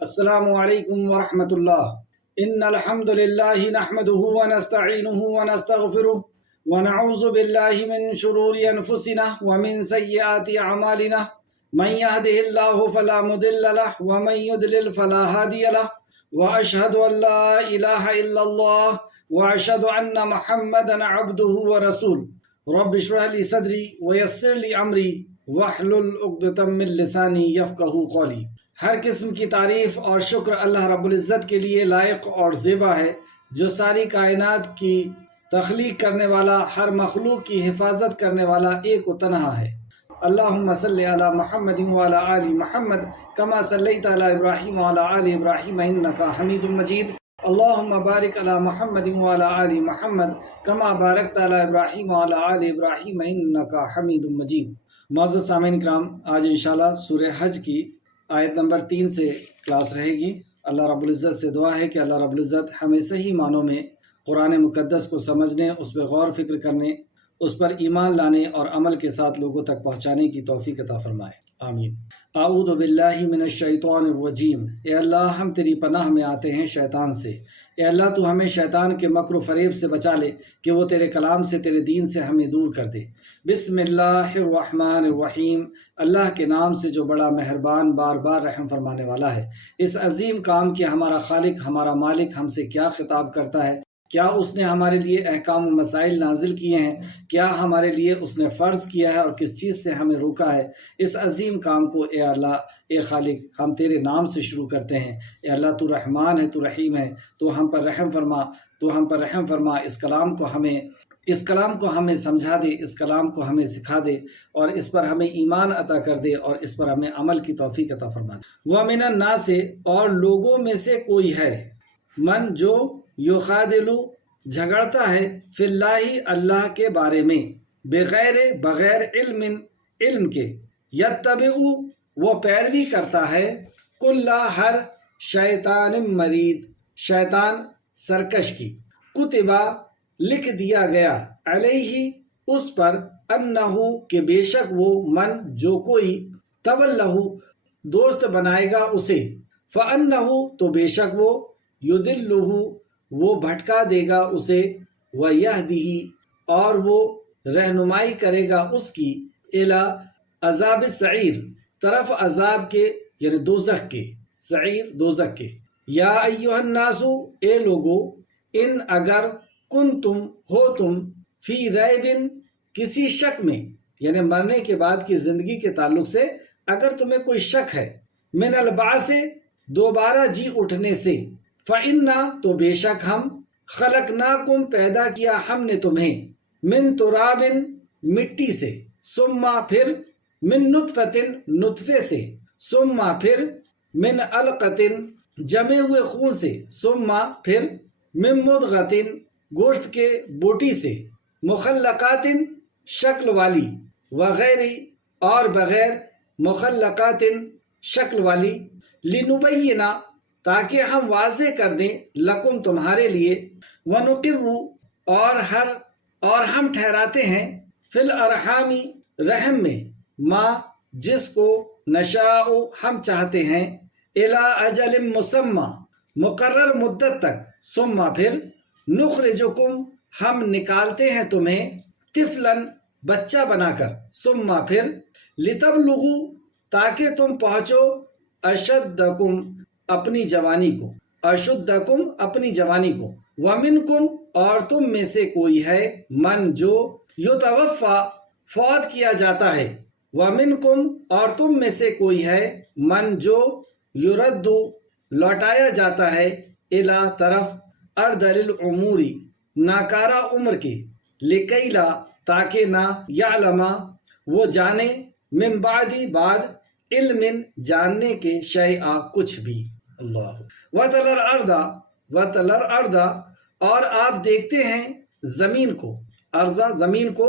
السلام علیکم ورحمۃ اللہ۔ ان الحمد للہ نحمده ونستعینه ونستغفره ونعوذ باللہ من شرور انفسنا ومن سیئات اعمالنا من يهده الله فلا مضل له ومن يضلل فلا هادي له واشهد ان لا اله الا الله واشهد ان محمدا عبده ورسوله رب اشرح لي صدري ويسر لي امري واحلل عقدة من لساني يفقهوا قولي۔ ہر قسم کی تعریف اور شکر اللہ رب العزت کے لیے لائق اور زیبا ہے، جو ساری کائنات کی تخلیق کرنے والا، ہر مخلوق کی حفاظت کرنے والا ایک و تنہا ہے۔ اللہم صلی علی محمد وعلی آل محمد کما صلیت علی ابراہیم وعلی آل ابراہیم انکا حمید مجید۔ اللہم بارک علی محمد وعلی آل محمد کما بارکت علی ابراہیم وعلی آل ابراہیم انکا حمید مجید۔ معزز سامعین کرام، آج انشاءاللہ سورہ حج کی آیت نمبر 3 سے کلاس رہے گی۔ اللہ رب العزت سے دعا ہے کہ اللہ رب العزت ہمیں صحیح معنوں میں قرآن مقدس کو سمجھنے، اس پہ غور فکر کرنے، اس پر ایمان لانے اور عمل کے ساتھ لوگوں تک پہنچانے کی توفیق عطا فرمائے، آمین۔ اعوذ باللہ من الشیطان الرجیم۔ اے اللہ، ہم تیری پناہ میں آتے ہیں شیطان سے۔ اے اللہ، تو ہمیں شیطان کے مکر و فریب سے بچا لے کہ وہ تیرے کلام سے، تیرے دین سے ہمیں دور کر دے۔ بسم اللہ الرحمن الرحیم۔ اللہ کے نام سے جو بڑا مہربان، بار بار رحم فرمانے والا ہے۔ اس عظیم کام کی ہمارا خالق، ہمارا مالک ہم سے کیا خطاب کرتا ہے؟ کیا اس نے ہمارے لیے احکام و مسائل نازل کیے ہیں؟ کیا ہمارے لیے اس نے فرض کیا ہے اور کس چیز سے ہمیں روکا ہے؟ اس عظیم کام کو اے اللہ، اے خالق، ہم تیرے نام سے شروع کرتے ہیں۔ اے اللہ، تو رحمان ہے، تو رحیم ہے، تو ہم پر رحم فرما، تو ہم پر رحم فرما۔ اس کلام کو ہمیں سمجھا دے، اس کلام کو ہمیں سکھا دے، اور اس پر ہمیں ایمان عطا کر دے، اور اس پر ہمیں عمل کی توفیق عطا فرما دے۔ وَمِنَ النَّاسِ، اور لوگوں میں سے کوئی ہے، من جو یخادلو جھگڑتا ہے، فی اللہ اللہ کے بارے میں، بغیر علم کے، یتبع وہ پیروی کرتا ہے، کل ہر شیطان مرید شیطان سرکش کی، کتبہ لکھ دیا گیا، علیہ اس پر، انہو کہ بے شک وہ، من جو کوئی، تولہ دوست بنائے گا اسے، فانہو تو بے شک وہ، یدلہ وہ بھٹکا دے گا اسے، ویہدہ اور وہ رہنمائی کرے گا اس کی، الی عذاب السعیر طرف عذاب کے، یعنی دوزخ کے، سعیر دوزخ کے۔ یا ایہا الناس اے لوگو، ان اگر کنتم ہو تم، فی ریب کسی شک میں، یعنی مرنے کے بعد کی زندگی کے تعلق سے اگر تمہیں کوئی شک ہے، من البعث دوبارہ جی اٹھنے سے، فَإِنَّا تو بے شک ہم، خلقناکم پیدا کیا ہم نے تمہیں، من تراب مٹی سے، ثم پھر، من نطفت نطفے سے، ثم پھر، من علقۃ جمے ہوئے خون سے، ثم پھر، من مضغۃ گوشت کے بوٹی سے، مخلقات شکل والی، وغیر اور بغیر، مخلقات شکل والی، لنبینہ تاکہ ہم واضح کر دیں، لکم تمہارے لیے، ونقر اور ہم ٹھہراتے ہیں، فی الارحام رحم میں، ما جس کو، نشاء ہم چاہتے ہیں، الی اجل مسمی مقرر مدت تک، ثم پھر، نخرجکم ہم نکالتے ہیں تمہیں، طفلاً بچہ بنا کر، ثم پھر، لتبلغوا تاکہ تم پہنچو، اشدکم اپنی جوانی کو، اشدکم اپنی جوانی کو، ومنکم اور تم میں سے کوئی ہے، من جو یتوفی فوت کیا جاتا ہے، ومنکم اور تم میں سے کوئی ہے، من جو یرد لوٹایا جاتا ہے، الی طرف، ارذل العمور ناکارہ عمر کے، لکیلا تاکہ نہ، یعلم وہ جانے، من بعد بعد، علم جاننے کے، شیئا کچھ بھی۔ اللہ وَتَلَى الْأَرْضَ اور آپ دیکھتے ہیں زمین کو، ارضا زمین کو،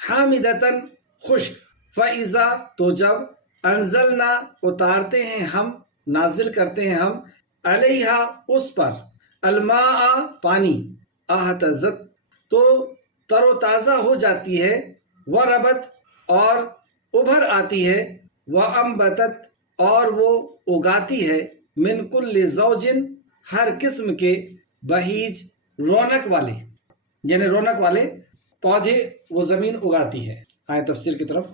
حامدتاً خشک، فَإِذَا تو جب، انزلنا اتارتے ہیں ہم، نازل کرتے ہیں ہم، علیہا اس پر، الماء پانی، اہتزت تو تر و تازہ ہو جاتی ہے، وربت اور ابھر آتی ہے، وانبتت اور وہ اگاتی ہے، من کل زوج، ہر قسم کے بہیج رونق والے، یعنی رونق والے پودے وہ زمین اگاتی ہے۔ آئے تفسیر کی طرف،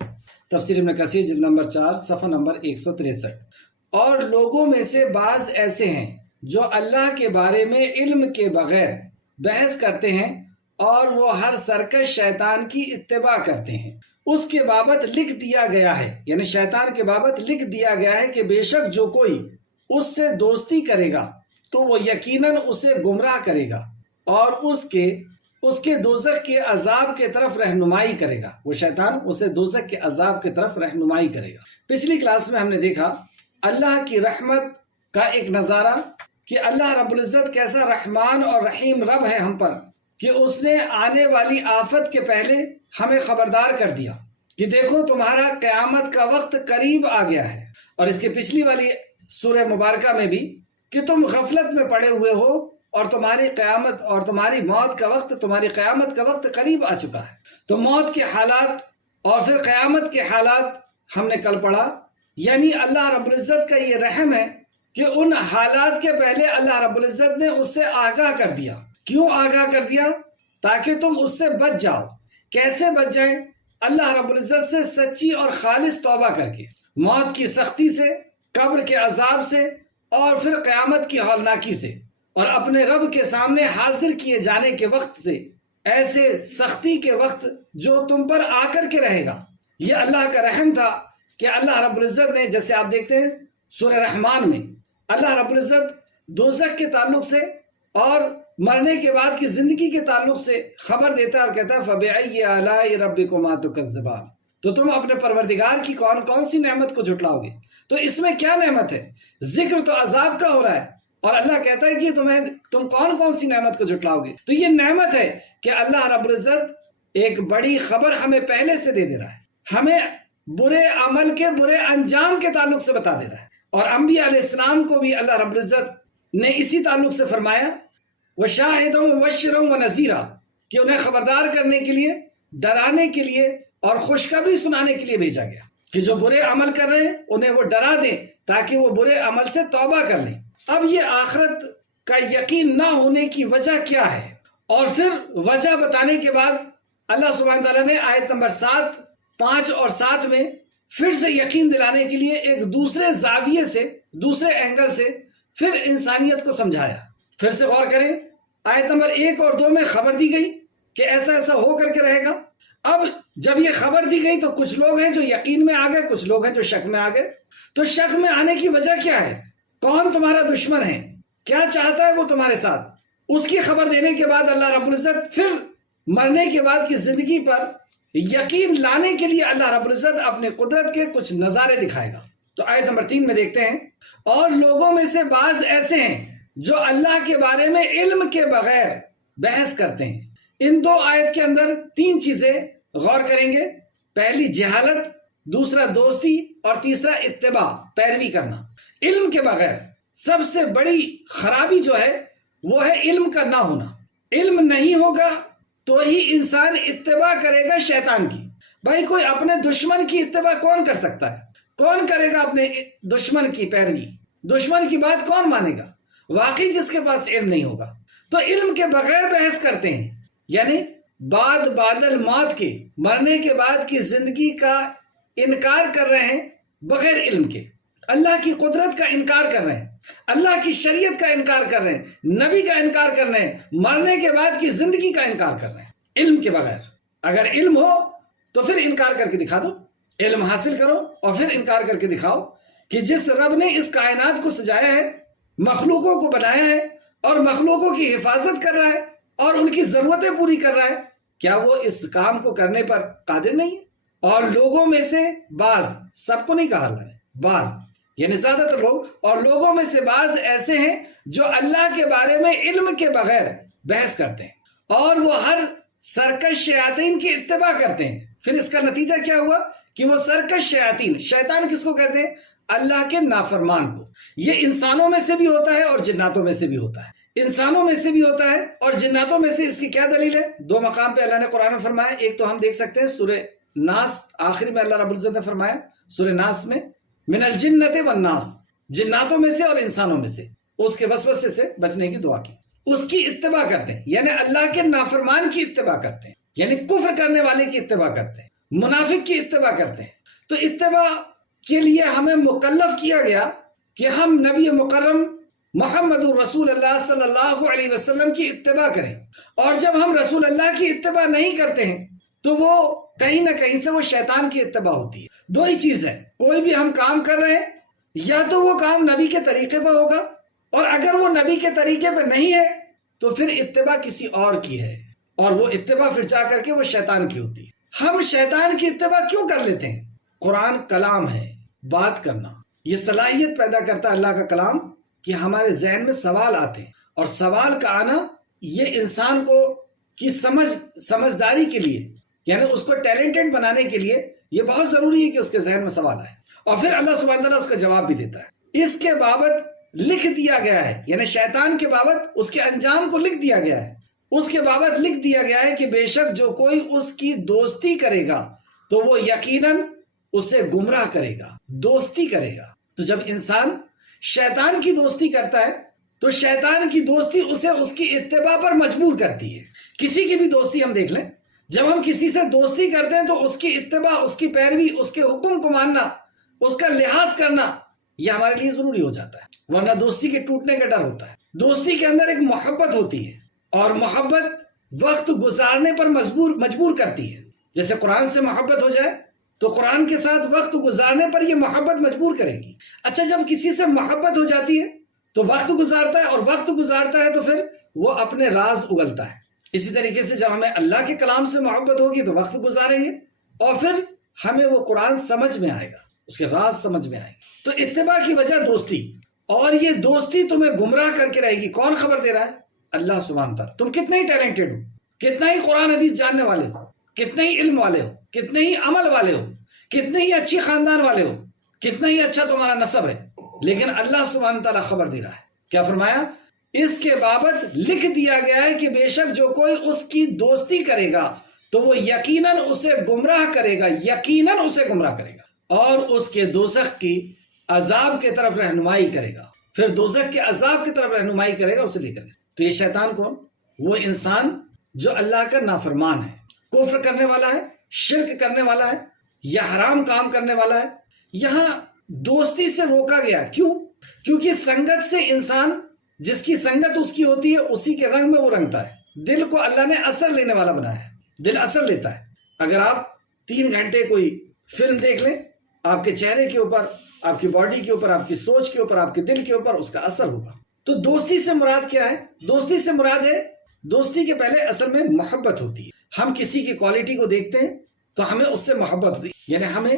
تفسیر ابن کثیر جلد نمبر 4 صفحہ نمبر 163۔ اور لوگوں میں سے بعض ایسے ہیں جو اللہ کے بارے میں علم کے بغیر بحث کرتے ہیں اور وہ ہر سرکش شیطان کی اتباع کرتے ہیں۔ اس کے بابت لکھ دیا گیا ہے، یعنی شیطان کے بابت لکھ دیا گیا ہے کہ بے شک جو کوئی اس سے دوستی کرے گا تو وہ یقیناً اسے گمراہ کرے گا اور اس کے دوزخ کے عذاب کے طرف رہنمائی کرے گا۔ وہ شیطان اسے دوزخ کے عذاب کے طرف رہنمائی کرے گا۔ پچھلی کلاس میں ہم نے دیکھا اللہ کی رحمت کا ایک نظارہ کہ اللہ رب العزت کیسا رحمان اور رحیم رب ہے ہم پر، کہ اس نے آنے والی آفت کے پہلے ہمیں خبردار کر دیا کہ دیکھو تمہارا قیامت کا وقت قریب آ گیا ہے۔ اور اس کے پچھلی والی سورہ مبارکہ میں بھی کہ تم غفلت میں پڑے ہوئے ہو اور تمہاری قیامت اور تمہاری موت کا وقت، تمہاری قیامت کا وقت قریب آ چکا ہے۔ تو موت کے حالات اور پھر قیامت کے حالات ہم نے کل پڑھا، یعنی اللہ رب العزت کا یہ رحم ہے کہ ان حالات کے پہلے اللہ رب العزت نے اس سے آگاہ کر دیا۔ کیوں آگاہ کر دیا؟ تاکہ تم اس سے بچ جاؤ۔ کیسے بچ جائیں؟ اللہ رب العزت سے سچی اور خالص توبہ کر کے، موت کی سختی سے، قبر کے عذاب سے اور پھر قیامت کی ہولناکی سے، اور اپنے رب کے سامنے حاضر کیے جانے کے وقت سے، ایسے سختی کے وقت جو تم پر آ کر کے رہے گا۔ یہ اللہ کا رحم تھا کہ اللہ رب العزت نے، جیسے آپ دیکھتے ہیں سورہ رحمان میں اللہ رب العزت دوزخ کے تعلق سے اور مرنے کے بعد کی زندگی کے تعلق سے خبر دیتا ہے اور کہتا ہے فَبِأَيِّ آلَاءِ رَبِّكُمَا تُكَذِّبَانِ، تو تم اپنے پروردگار کی کون کون سی نعمت کو جھٹلاؤ گے؟ تو اس میں کیا نعمت ہے؟ ذکر تو عذاب کا ہو رہا ہے اور اللہ کہتا ہے کہ تم کون کون سی نعمت کو جھٹلاؤ گے؟ تو یہ نعمت ہے کہ اللہ رب العزت ایک بڑی خبر ہمیں پہلے سے دے رہا ہے، ہمیں برے عمل کے برے انجام کے تعلق سے بتا دے رہا ہے۔ اور انبیاء علیہ السلام کو بھی اللہ رب العزت نے اسی تعلق سے فرمایا وَشَاهِدًا وَمُبَشِّرًا وَنَذِيرًا، کہ انہیں خبردار کرنے کے لیے، ڈرانے کے لیے اور خوشخبری سنانے کے لیے بھیجا گیا کہ جو برے عمل کر رہے ہیں انہیں وہ ڈرا دیں تاکہ وہ برے عمل سے توبہ کر لیں۔ اب یہ آخرت کا یقین نہ ہونے کی وجہ کیا ہے؟ اور پھر وجہ بتانے کے بعد اللہ سبحانہ تعالیٰ نے آیت نمبر 7، 5 اور 7 میں پھر سے یقین دلانے کے لیے ایک دوسرے زاویے سے، دوسرے اینگل سے پھر انسانیت کو سمجھایا۔ پھر سے غور کریں، آیت نمبر 1 اور 2 میں خبر دی گئی کہ ایسا ایسا ہو کر کے رہے گا۔ اب جب یہ خبر دی گئی تو کچھ لوگ ہیں جو یقین میں آ گئے، کچھ لوگ ہیں جو شک میں آ گئے۔ تو شک میں آنے کی وجہ کیا ہے؟ کون تمہارا دشمن ہے؟ کیا چاہتا ہے وہ تمہارے ساتھ؟ اس کی خبر دینے کے بعد اللہ رب العزت پھر مرنے کے بعد کی زندگی پر یقین لانے کے لیے اللہ رب العزت اپنے قدرت کے کچھ نظارے دکھائے گا۔ تو آیت نمبر 3 میں دیکھتے ہیں اور لوگوں میں سے بعض ایسے ہیں جو اللہ کے بارے میں علم کے بغیر بحث کرتے ہیں۔ ان 2 آیت کے اندر 3 چیزیں غور کریں گے۔ پہلی جہالت، دوسرا دوستی اور تیسرا اتباع، پیروی کرنا۔ علم کے بغیر سب سے بڑی خرابی جو ہے وہ ہے علم کا نہ ہونا۔ علم نہیں ہوگا تو ہی انسان اتباع کرے گا شیطان کی۔ بھائی کوئی اپنے دشمن کی اتباع کون کر سکتا ہے؟ کون کرے گا اپنے دشمن کی پیروی؟ دشمن کی بات کون مانے گا؟ واقعی جس کے پاس علم نہیں ہوگا۔ تو علم کے بغیر بحث کرتے ہیں، یعنی بادل موت کے، مرنے کے بعد کی زندگی کا انکار کر رہے ہیں بغیر علم کے، اللہ کی قدرت کا انکار کر رہے ہیں، اللہ کی شریعت کا انکار کر رہے ہیں، نبی کا انکار کر رہے ہیں، مرنے کے بعد کی زندگی کا انکار کر رہے ہیں علم کے بغیر۔ اگر علم ہو تو پھر انکار کر کے دکھا دو، علم حاصل کرو اور پھر انکار کر کے دکھاؤ کہ جس رب نے اس کائنات کو سجایا ہے، مخلوقوں کو بنایا ہے اور مخلوقوں کی حفاظت کر رہا ہے اور ان کی ضرورتیں پوری کر رہا ہے، کیا وہ اس کام کو کرنے پر قادر نہیں ہے؟ اور لوگوں میں سے بعض، سب کو نہیں کہا اللہ نے، بعض یعنی زیادہ تر لوگ، اور لوگوں میں سے بعض ایسے ہیں جو اللہ کے بارے میں علم کے بغیر بحث کرتے ہیں اور وہ ہر سرکش شیاطین کی اتباع کرتے ہیں۔ پھر اس کا نتیجہ کیا ہوا کہ وہ سرکش شیاطین، شیطان کس کو کہتے ہیں؟ اللہ کے نافرمان کو۔ یہ انسانوں میں سے بھی ہوتا ہے اور جناتوں میں سے بھی ہوتا ہے، انسانوں میں سے بھی ہوتا ہے اور جناتوں میں سے۔ اس کی کیا دلیل ہے؟ 2 مقام پہ اللہ نے قرآن میں فرمایا۔ ایک تو ہم دیکھ سکتے ہیں سورہ ناس، آخری میں اللہ رب العزت نے فرمایا سورہ ناس میں من الجنت والناس، جناتوں میں سے اور انسانوں میں سے، اس کے وسوسے سے بچنے کی دعا کی، اس کی اتباع کرتے ہیں، یعنی اللہ کے نافرمان کی اتباع کرتے ہیں، یعنی کفر کرنے والے کی اتباع کرتے ہیں، منافق کی اتباع کرتے ہیں۔ تو اتباع کے لیے ہمیں مکلف کیا گیا کہ ہم نبی مکرم محمد رسول اللہ صلی اللہ علیہ وسلم کی اتباع کریں، اور جب ہم رسول اللہ کی اتباع نہیں کرتے ہیں تو وہ کہیں نہ کہیں سے وہ شیطان کی اتباع ہوتی ہے۔ دو ہی چیز ہے، کوئی بھی ہم کام کر رہے ہیں یا تو وہ کام نبی کے طریقے پہ ہوگا، اور اگر وہ نبی کے طریقے پہ نہیں ہے تو پھر اتباع کسی اور کی ہے، اور وہ اتباع پھر جا کر کے وہ شیطان کی ہوتی ہے۔ ہم شیطان کی اتباع کیوں کر لیتے ہیں؟ قرآن کلام ہے، بات کرنا، یہ صلاحیت پیدا کرتا ہے اللہ کا کلام کہ ہمارے ذہن میں سوال آتے ہیں، اور سوال کا آنا یہ انسان کو کی سمجھداری کے لیے، یعنی اس کو ٹیلنٹڈ بنانے کے لیے یہ بہت ضروری ہے کہ اس کے ذہن میں سوال آئے، اور پھر اللہ سبحانہ تعالیٰ اس کا جواب بھی دیتا ہے۔ اس کے بابت لکھ دیا گیا ہے، یعنی شیطان کے بابت اس کے انجام کو لکھ دیا گیا ہے، اس کے بابت لکھ دیا گیا ہے کہ بے شک جو کوئی اس کی دوستی کرے گا تو وہ یقیناً اسے گمراہ کرے گا، دوستی کرے گا۔ تو جب انسان شیطان کی دوستی کرتا ہے تو شیطان کی دوستی اسے اس کی اتباع پر مجبور کرتی ہے۔ کسی کی بھی دوستی ہم دیکھ لیں، جب ہم کسی سے دوستی کرتے ہیں تو اس کی اتباع، اس کی پیروی، اس کے حکم کو ماننا، اس کا لحاظ کرنا یہ ہمارے لیے ضروری ہو جاتا ہے، ورنہ دوستی کے ٹوٹنے کا ڈر ہوتا ہے۔ دوستی کے اندر ایک محبت ہوتی ہے، اور محبت وقت گزارنے پر مجبور کرتی ہے۔ جیسے قرآن سے محبت ہو جائے تو قرآن کے ساتھ وقت گزارنے پر یہ محبت مجبور کرے گی۔ اچھا، جب کسی سے محبت ہو جاتی ہے تو وقت گزارتا ہے، اور وقت گزارتا ہے تو پھر وہ اپنے راز اگلتا ہے۔ اسی طریقے سے جب ہمیں اللہ کے کلام سے محبت ہوگی تو وقت گزاریں گے، اور پھر ہمیں وہ قرآن سمجھ میں آئے گا، اس کے راز سمجھ میں آئے گا۔ تو اتباع کی وجہ دوستی، اور یہ دوستی تمہیں گمراہ کر کے رہے گی۔ کون خبر دے رہا ہے؟ اللہ سبحانہ تعالیٰ۔ تم کتنے ہی ٹیلنٹڈ ہو، کتنا ہی قرآن حدیث جاننے والے ہو، کتنے ہی علم والے ہو، کتنے ہی عمل والے ہو، کتنے ہی اچھی خاندان والے ہو، کتنا ہی اچھا تمہارا نسب ہے، لیکن اللہ سبحانہ تعالیٰ خبر دے رہا ہے۔ کیا فرمایا؟ اس کے بابت لکھ دیا گیا ہے کہ بے شک جو کوئی اس کی دوستی کرے گا تو وہ یقیناً اسے گمراہ کرے گا، یقیناً اسے گمراہ کرے گا، اور اس کے دوزخ کی عذاب کی طرف رہنمائی کرے گا، پھر دوزخ کے عذاب کی طرف رہنمائی کرے گا اسے لے کر۔ تو یہ شیطان کون؟ وہ انسان جو اللہ کا نافرمان ہے، کفر کرنے والا ہے، شرک کرنے والا ہے، یا حرام کام کرنے والا ہے۔ یہاں دوستی سے روکا گیا، کیوں؟ کیونکہ سنگت سے انسان، جس کی سنگت اس کی ہوتی ہے اسی کے رنگ میں وہ رنگتا ہے۔ دل کو اللہ نے اثر لینے والا بنایا ہے، دل اثر لیتا ہے۔ اگر آپ 3 گھنٹے کوئی فلم دیکھ لیں، آپ کے چہرے کے اوپر، آپ کی باڈی کے اوپر، آپ کی سوچ کے اوپر، آپ کے دل کے اوپر اس کا اثر ہوگا۔ تو دوستی سے مراد کیا ہے؟ دوستی سے مراد ہے، دوستی کے پہلے اصل میں محبت ہوتی ہے۔ ہم کسی کی کوالٹی کو دیکھتے ہیں تو ہمیں اس سے محبت ہوتی ہے، یعنی ہمیں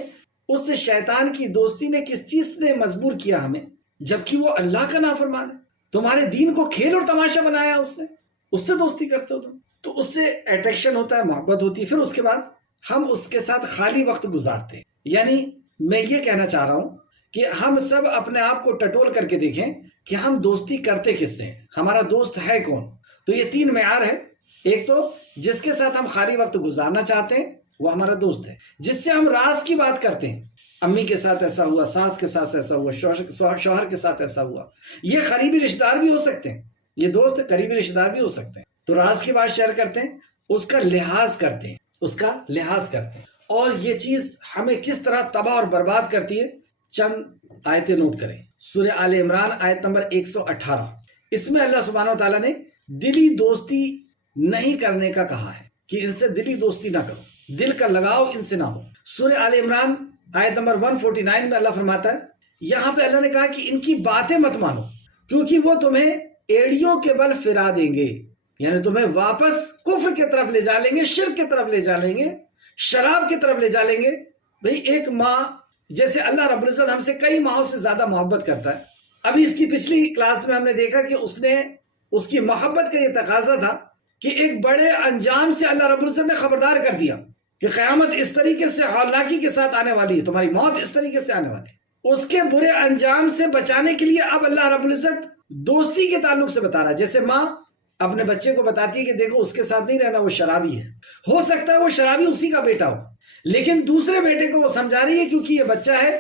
اس سے شیطان کی دوستی نے کس چیز نے مجبور کیا ہمیں، جبکہ وہ اللہ کا نافرمان ہے۔ تمہارے دین کو کھیل اور تماشا بنایا اس نے، اس سے دوستی کرتے ہو تم، تو اس سے اٹریکشن ہوتا ہے، محبت ہوتی ہے۔ پھر اس کے بعد ہم اس کے ساتھ خالی وقت گزارتے ہیں۔ یعنی میں یہ کہنا چاہ رہا ہوں کہ ہم سب اپنے آپ کو ٹٹول کر کے دیکھیں کہ ہم دوستی کرتے کس سے ہیں، ہمارا دوست ہے کون۔ تو یہ 3 معیار ہے۔ ایک تو جس کے ساتھ ہم خالی وقت گزارنا چاہتے ہیں وہ ہمارا دوست ہے، جس سے ہم راز کی بات کرتے ہیں، امی کے ساتھ ایسا ہوا، ساس کے ساتھ ایسا ہوا، شوہر کے ساتھ ایسا ہوا۔ یہ قریبی رشتہ دار بھی ہو سکتے ہیں، یہ دوست قریبی رشتہ دار بھی ہو سکتے ہیں۔ تو راز کی بات شیئر کرتے ہیں، اس کا لحاظ کرتے ہیں، اس کا لحاظ کرتے ہیں۔ اور یہ چیز ہمیں کس طرح تباہ اور برباد کرتی ہے، چند آیتیں نوٹ کریں۔ سورہ آل عمران آیت نمبر 118، اس میں اللہ سبحانہ و تعالیٰ نے دلی دوستی نہیں کرنے کا کہا ہے کہ ان سے دلی دوستی نہ کرو، دل کا لگاؤ ان سے نہ ہو۔ سورہ آل عمران آیت نمبر 149 میں اللہ فرماتا ہے، یہاں پہ اللہ نے کہا کہ ان کی باتیں مت مانو کیونکہ وہ تمہیں ایڑیوں کے بل پھرا دیں گے، یعنی تمہیں واپس کفر کی طرف لے جا لیں گے، شرک کی طرف لے جا لیں گے، شراب کی طرف لے جا لیں گے۔ بھئی ایک ماں، جیسے اللہ رب العزت ہم سے کئی ماہوں سے زیادہ محبت کرتا ہے۔ ابھی اس کی پچھلی کلاس میں ہم نے دیکھا کہ اس کی محبت کا یہ تقاضا تھا کہ ایک بڑے انجام سے اللہ رب العزت نے خبردار کر دیا کہ قیامت اس طریقے سے ہولناکی کے ساتھ آنے والی ہے، تمہاری موت اس طریقے سے آنے والی ہے۔ اس کے برے انجام سے بچانے کے لیے اب اللہ رب العزت دوستی کے تعلق سے بتا رہا ہے۔ جیسے ماں اپنے بچے کو بتاتی ہے کہ دیکھو اس کے ساتھ نہیں رہنا، وہ شرابی ہے، ہو سکتا ہے وہ شرابی اسی کا بیٹا ہو، لیکن دوسرے بیٹے کو وہ سمجھا رہی ہے کیونکہ یہ بچہ ہے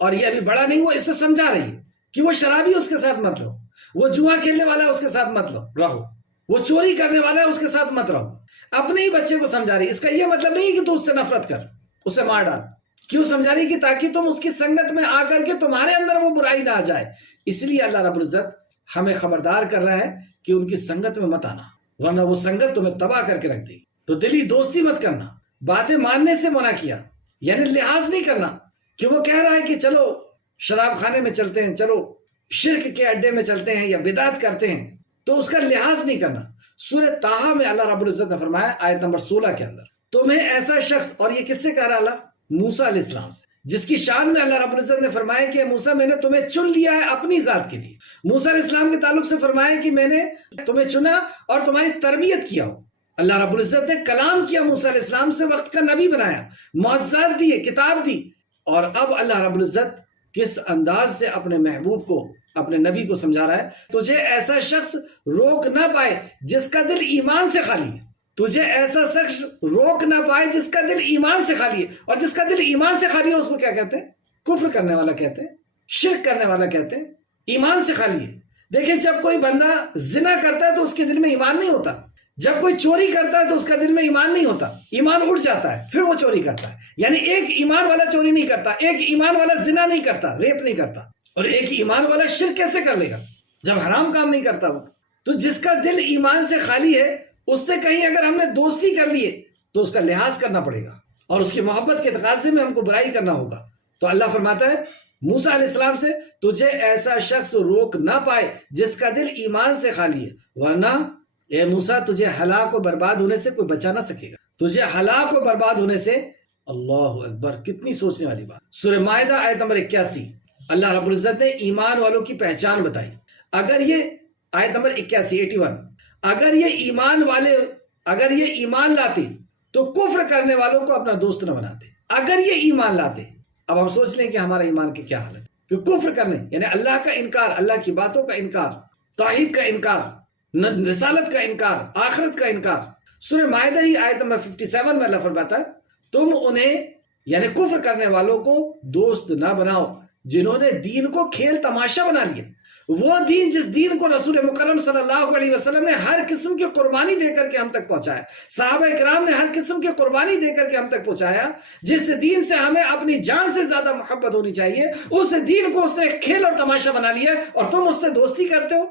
اور یہ ابھی بڑا نہیں، وہ اسے سمجھا رہی ہے کہ وہ شرابی اس کے ساتھ مت رہو، وہ جوا کھیلنے والا ہے اس کے ساتھ مت رہو، وہ چوری کرنے والا ہے اس کے ساتھ مت رہو۔ اپنے ہی بچے کو سمجھا رہی، اس کا یہ مطلب نہیں کہ تو اس سے نفرت کر، اسے مار ڈال، کیوں سمجھا رہی؟ کہ تاکہ تم اس کی سنگت میں آ کر کے تمہارے اندر وہ برائی نہ آ جائے۔ اس لیے اللہ رب العزت ہمیں خبردار کر رہا ہے کہ ان کی سنگت میں مت آنا، ورنہ وہ سنگت تمہیں تباہ کر کے رکھ دے گی۔ تو دلی دوستی مت کرنا، باتیں ماننے سے منع کیا، یعنی لحاظ نہیں کرنا کہ وہ کہہ رہا ہے کہ چلو شراب خانے میں چلتے ہیں، چلو شرک کے اڈے میں چلتے ہیں یا بدعت کرتے ہیں، تو اس کا لحاظ نہیں کرنا۔ سورہ طٰہٰ میں اللہ رب العزت نے فرمایا آیت نمبر 16 کے اندر، تمہیں ایسا شخص، اور یہ کس سے کہہ رہا اللہ؟ موسیٰ علیہ السلام سے، جس کی شان میں اللہ رب العزت نے فرمایا کہ موسیٰ میں نے تمہیں چن لیا ہے اپنی ذات کے لیے۔ موسیٰ علیہ السلام کے تعلق سے فرمایا کہ میں نے تمہیں چنا اور تمہاری تربیت کیا ہو۔ اللہ رب العزت نے کلام کیا موسیٰ علیہ السلام سے، وقت کا نبی بنایا، معجزات دیے، کتاب دی، اور اب اللہ رب العزت کس انداز سے اپنے محبوب کو، اپنے نبی کو سمجھا رہا ہے، تجھے ایسا شخص روک نہ پائے جس کا دل ایمان سے خالی ہے، تجھے ایسا شخص روک نہ پائے جس کا دل ایمان سے خالی ہے۔ اور جس کا دل ایمان سے خالی ہے اس کو کیا کہتے ہیں؟ کفر کرنے والا کہتے ہیں، شرک کرنے والا کہتے ہیں، ایمان سے خالی ہے۔ دیکھیں جب کوئی بندہ زنا کرتا ہے تو اس کے دل میں ایمان نہیں ہوتا، جب کوئی چوری کرتا ہے تو اس کا دل میں ایمان نہیں ہوتا، ایمان اٹھ جاتا ہے، پھر وہ چوری کرتا ہے۔ یعنی ایک ایمان والا چوری نہیں کرتا، ایک ایمان والا زنا نہیں کرتا، ریپ نہیں کرتا، اور ایک ایمان والا شرک کیسے کر لے گا جب حرام کام نہیں کرتا وہ؟ تو جس کا دل ایمان سے خالی ہے اس سے کہیں اگر ہم نے دوستی کر لیے تو اس کا لحاظ کرنا پڑے گا، اور اس کی محبت کے تقاضے میں ہم کو برائی کرنا ہوگا۔ تو اللہ فرماتا ہے موسیٰ علیہ السلام سے، تجھے ایسا شخص روک نہ پائے جس کا دل ایمان سے خالی ہے، ورنہ اے موسیٰ تجھے ہلاک و برباد ہونے سے کوئی بچا نہ سکے گا، تجھے ہلاک و برباد ہونے سے۔ اللہ اکبر، کتنی سوچنے والی بات۔ سورہ مائدہ آیت نمبر 81، اللہ رب العزت نے ایمان والوں کی پہچان بتائی۔ اگر یہ آیت نمبر 81 اگر یہ ایمان لاتے تو کفر کرنے والوں کو اپنا دوست نہ بناتے۔ اگر یہ ایمان لاتے، اب ہم سوچ لیں کہ ہمارا ایمان کی کیا حالت ہے، کہ کفر کرنے یعنی اللہ کا انکار، اللہ کی باتوں کا انکار، توحید کا انکار، رسالت کا انکار، آخرت کا انکار۔ سورہ مائدہ ہی آیت نمبر 57 میں اللہ فرماتا ہے، تم انہیں یعنی کفر کرنے والوں کو دوست نہ بناؤ جنہوں نے دین کو کھیل تماشا بنا لیا۔ وہ دین جس دین کو رسول مکرم صلی اللہ علیہ وسلم نے ہر قسم کی قربانی دے کر کے ہم تک پہنچایا، صحابہ اکرام نے ہر قسم کی قربانی دے کر کے ہم تک پہنچایا، جس دین سے ہمیں اپنی جان سے زیادہ محبت ہونی چاہیے، اس دین کو اس نے کھیل اور تماشا بنا لیا اور تم اس سے دوستی کرتے ہو۔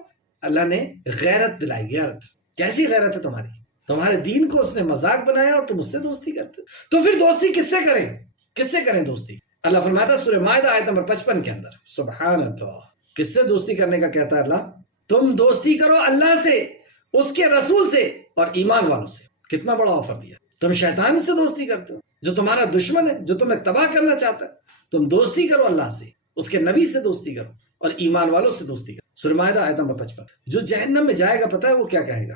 اللہ نے غیرت دلائی۔ غیرت کیسی غیرت ہے تمہاری؟ تمہارے دین کو اس نے مذاق بنایا اور تم اس سے دوستی کرتے ہو۔ تو پھر دوستی کس سے کریں؟ کس سے کریں دوستی؟ اللہ فرماتا ہے سورہ مائدہ آیت نمبر 55 کے اندر، سبحان اللہ، کس سے دوستی کرنے کا کہتا ہے اللہ؟ تم دوستی کرو اللہ سے، اس کے رسول سے اور ایمان والوں سے۔ کتنا بڑا آفر دیا۔ تم شیطان سے دوستی کرتے ہو جو تمہارا دشمن ہے، جو تمہیں تباہ کرنا چاہتا ہے، تم دوستی کرو اللہ سے، اس کے نبی سے دوستی کرو اور ایمان والوں سے دوستی کرو۔ سورہ مائدہ آیت نمبر 55۔ جو جہنم میں جائے گا پتہ ہے وہ کیا کہے گا؟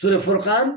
سورہ فرقان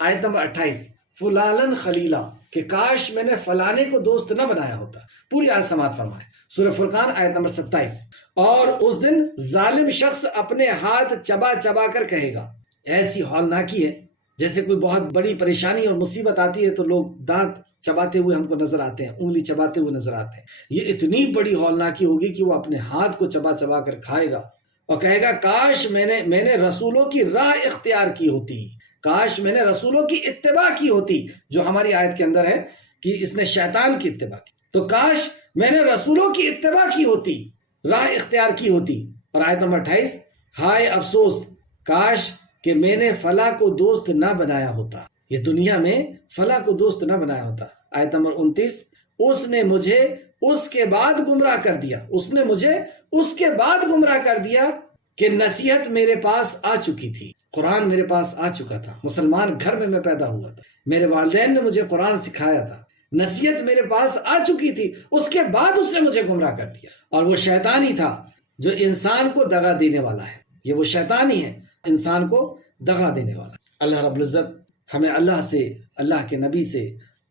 آیت نمبر 28، فلالن خلیلا، کہ کاش میں نے فلانے کو دوست نہ بنایا ہوتا۔ پوری آیت سماعت فرمائے، سورہ فرقان آیت نمبر 27۔ اور اس دن ظالم شخص اپنے ہاتھ چبا چبا کر کہے گا، ایسی ہولناکی ہے جیسے کوئی بہت بڑی پریشانی اور مصیبت آتی ہے تو لوگ دانت چباتے ہوئے ہم کو نظر آتے ہیں، انگلی چباتے ہوئے نظر آتے ہیں۔ یہ اتنی بڑی ہولناکی ہوگی کہ وہ اپنے ہاتھ کو چبا چبا کر کھائے گا اور کہے گا کاش میں نے رسولوں کی راہ اختیار کی ہوتی، کاش میں نے رسولوں کی اتباع کی ہوتی، جو ہماری آیت کے اندر ہے کہ اس نے شیطان کی اتباع کی، تو کاش میں نے رسولوں کی اتباع کی ہوتی، راہ اختیار کی ہوتی۔ اور آیت نمبر 28، ہائے افسوس، کاش کہ میں نے فلاں کو دوست نہ بنایا ہوتا، یہ دنیا میں فلاں کو دوست نہ بنایا ہوتا۔ آیت نمبر 29، اس نے مجھے اس کے بعد گمراہ کر دیا، اس نے مجھے اس کے بعد گمراہ کر دیا کہ نصیحت میرے پاس آ چکی تھی، قرآن میرے پاس آ چکا تھا، مسلمان گھر میں پیدا ہوا تھا، میرے والدین نے مجھے قرآن سکھایا تھا، نصیحت میرے پاس آ چکی تھی، اس کے بعد اس نے مجھے گمراہ کر دیا۔ اور وہ شیطان ہی تھا جو انسان کو دغا دینے والا ہے، یہ وہ شیطان ہی ہے انسان کو دغا دینے والا۔ اللہ رب العزت ہمیں اللہ سے، اللہ کے نبی سے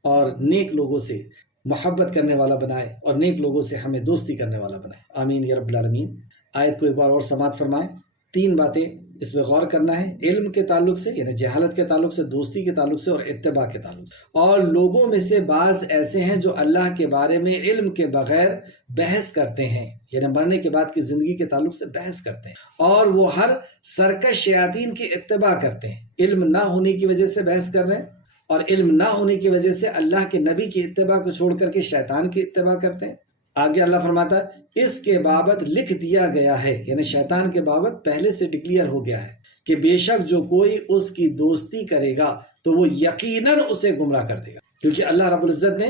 اور نیک لوگوں سے محبت کرنے والا بنائے اور نیک لوگوں سے ہمیں دوستی کرنے والا بنائے، آمین یا رب العالمین۔ آیت کو ایک بار اور سماعت فرمائیں۔ 3 باتیں اس میں غور کرنا ہے، علم کے تعلق سے یعنی جہالت کے تعلق سے، دوستی کے تعلق سے اور اتباع کے تعلق سے۔ اور لوگوں میں سے بعض ایسے ہیں جو اللہ کے بارے میں علم کے بغیر بحث کرتے ہیں، یعنی مرنے کے بعد کی زندگی کے تعلق سے بحث کرتے ہیں، اور وہ ہر سرکش شیاطین کی اتباع کرتے ہیں۔ علم نہ ہونے کی وجہ سے بحث کر رہے ہیں، اور علم نہ ہونے کی وجہ سے اللہ کے نبی کی اتباع کو چھوڑ کر کے شیطان کی اتباع کرتے ہیں۔ آگے اللہ فرماتا ہے اس کے بابت لکھ دیا گیا ہے، یعنی شیطان کے بابت پہلے سے ڈکلیئر ہو گیا ہے کہ بے شک جو کوئی اس کی دوستی کرے گا تو وہ یقیناً اسے گمراہ کر دے گا۔ کیونکہ اللہ رب العزت نے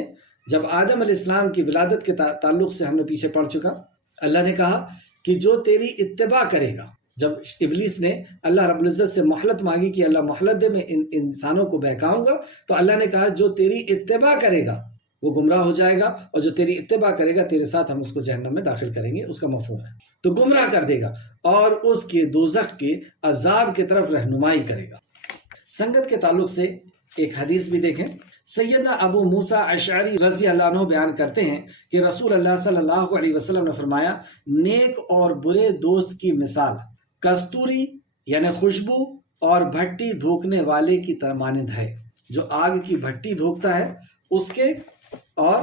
جب آدم علیہ السلام کی ولادت کے تعلق سے ہم نے پیچھے پڑھ چکا، اللہ نے کہا کہ جو تیری اتباع کرے گا، جب ابلیس نے اللہ رب العزت سے مہلت مانگی کہ اللہ مہلت دے، میں انسانوں کو بہکاؤں گا، تو اللہ نے کہا جو تیری اتباع کرے گا وہ گمراہ ہو جائے گا، اور جو تیری اتباع کرے گا تیرے ساتھ ہم اس کو جہنم میں داخل کریں گے، اس کا مفہوم ہے۔ تو گمراہ کر دے گا اور اس کے دوزخ کے عذاب کی طرف رہنمائی کرے گا۔ سنگت کے تعلق سے ایک حدیث بھی دیکھیں۔ سیدنا ابو موسیٰ اشعری رضی اللہ عنہ بیان کرتے ہیں کہ رسول اللہ صلی اللہ علیہ وسلم نے فرمایا، نیک اور برے دوست کی مثال کستوری یعنی خوشبو اور بھٹی دھوکنے والے کی طرح مانند ہے۔ جو آگ کی بھٹی دھوکتا ہے اس کے اور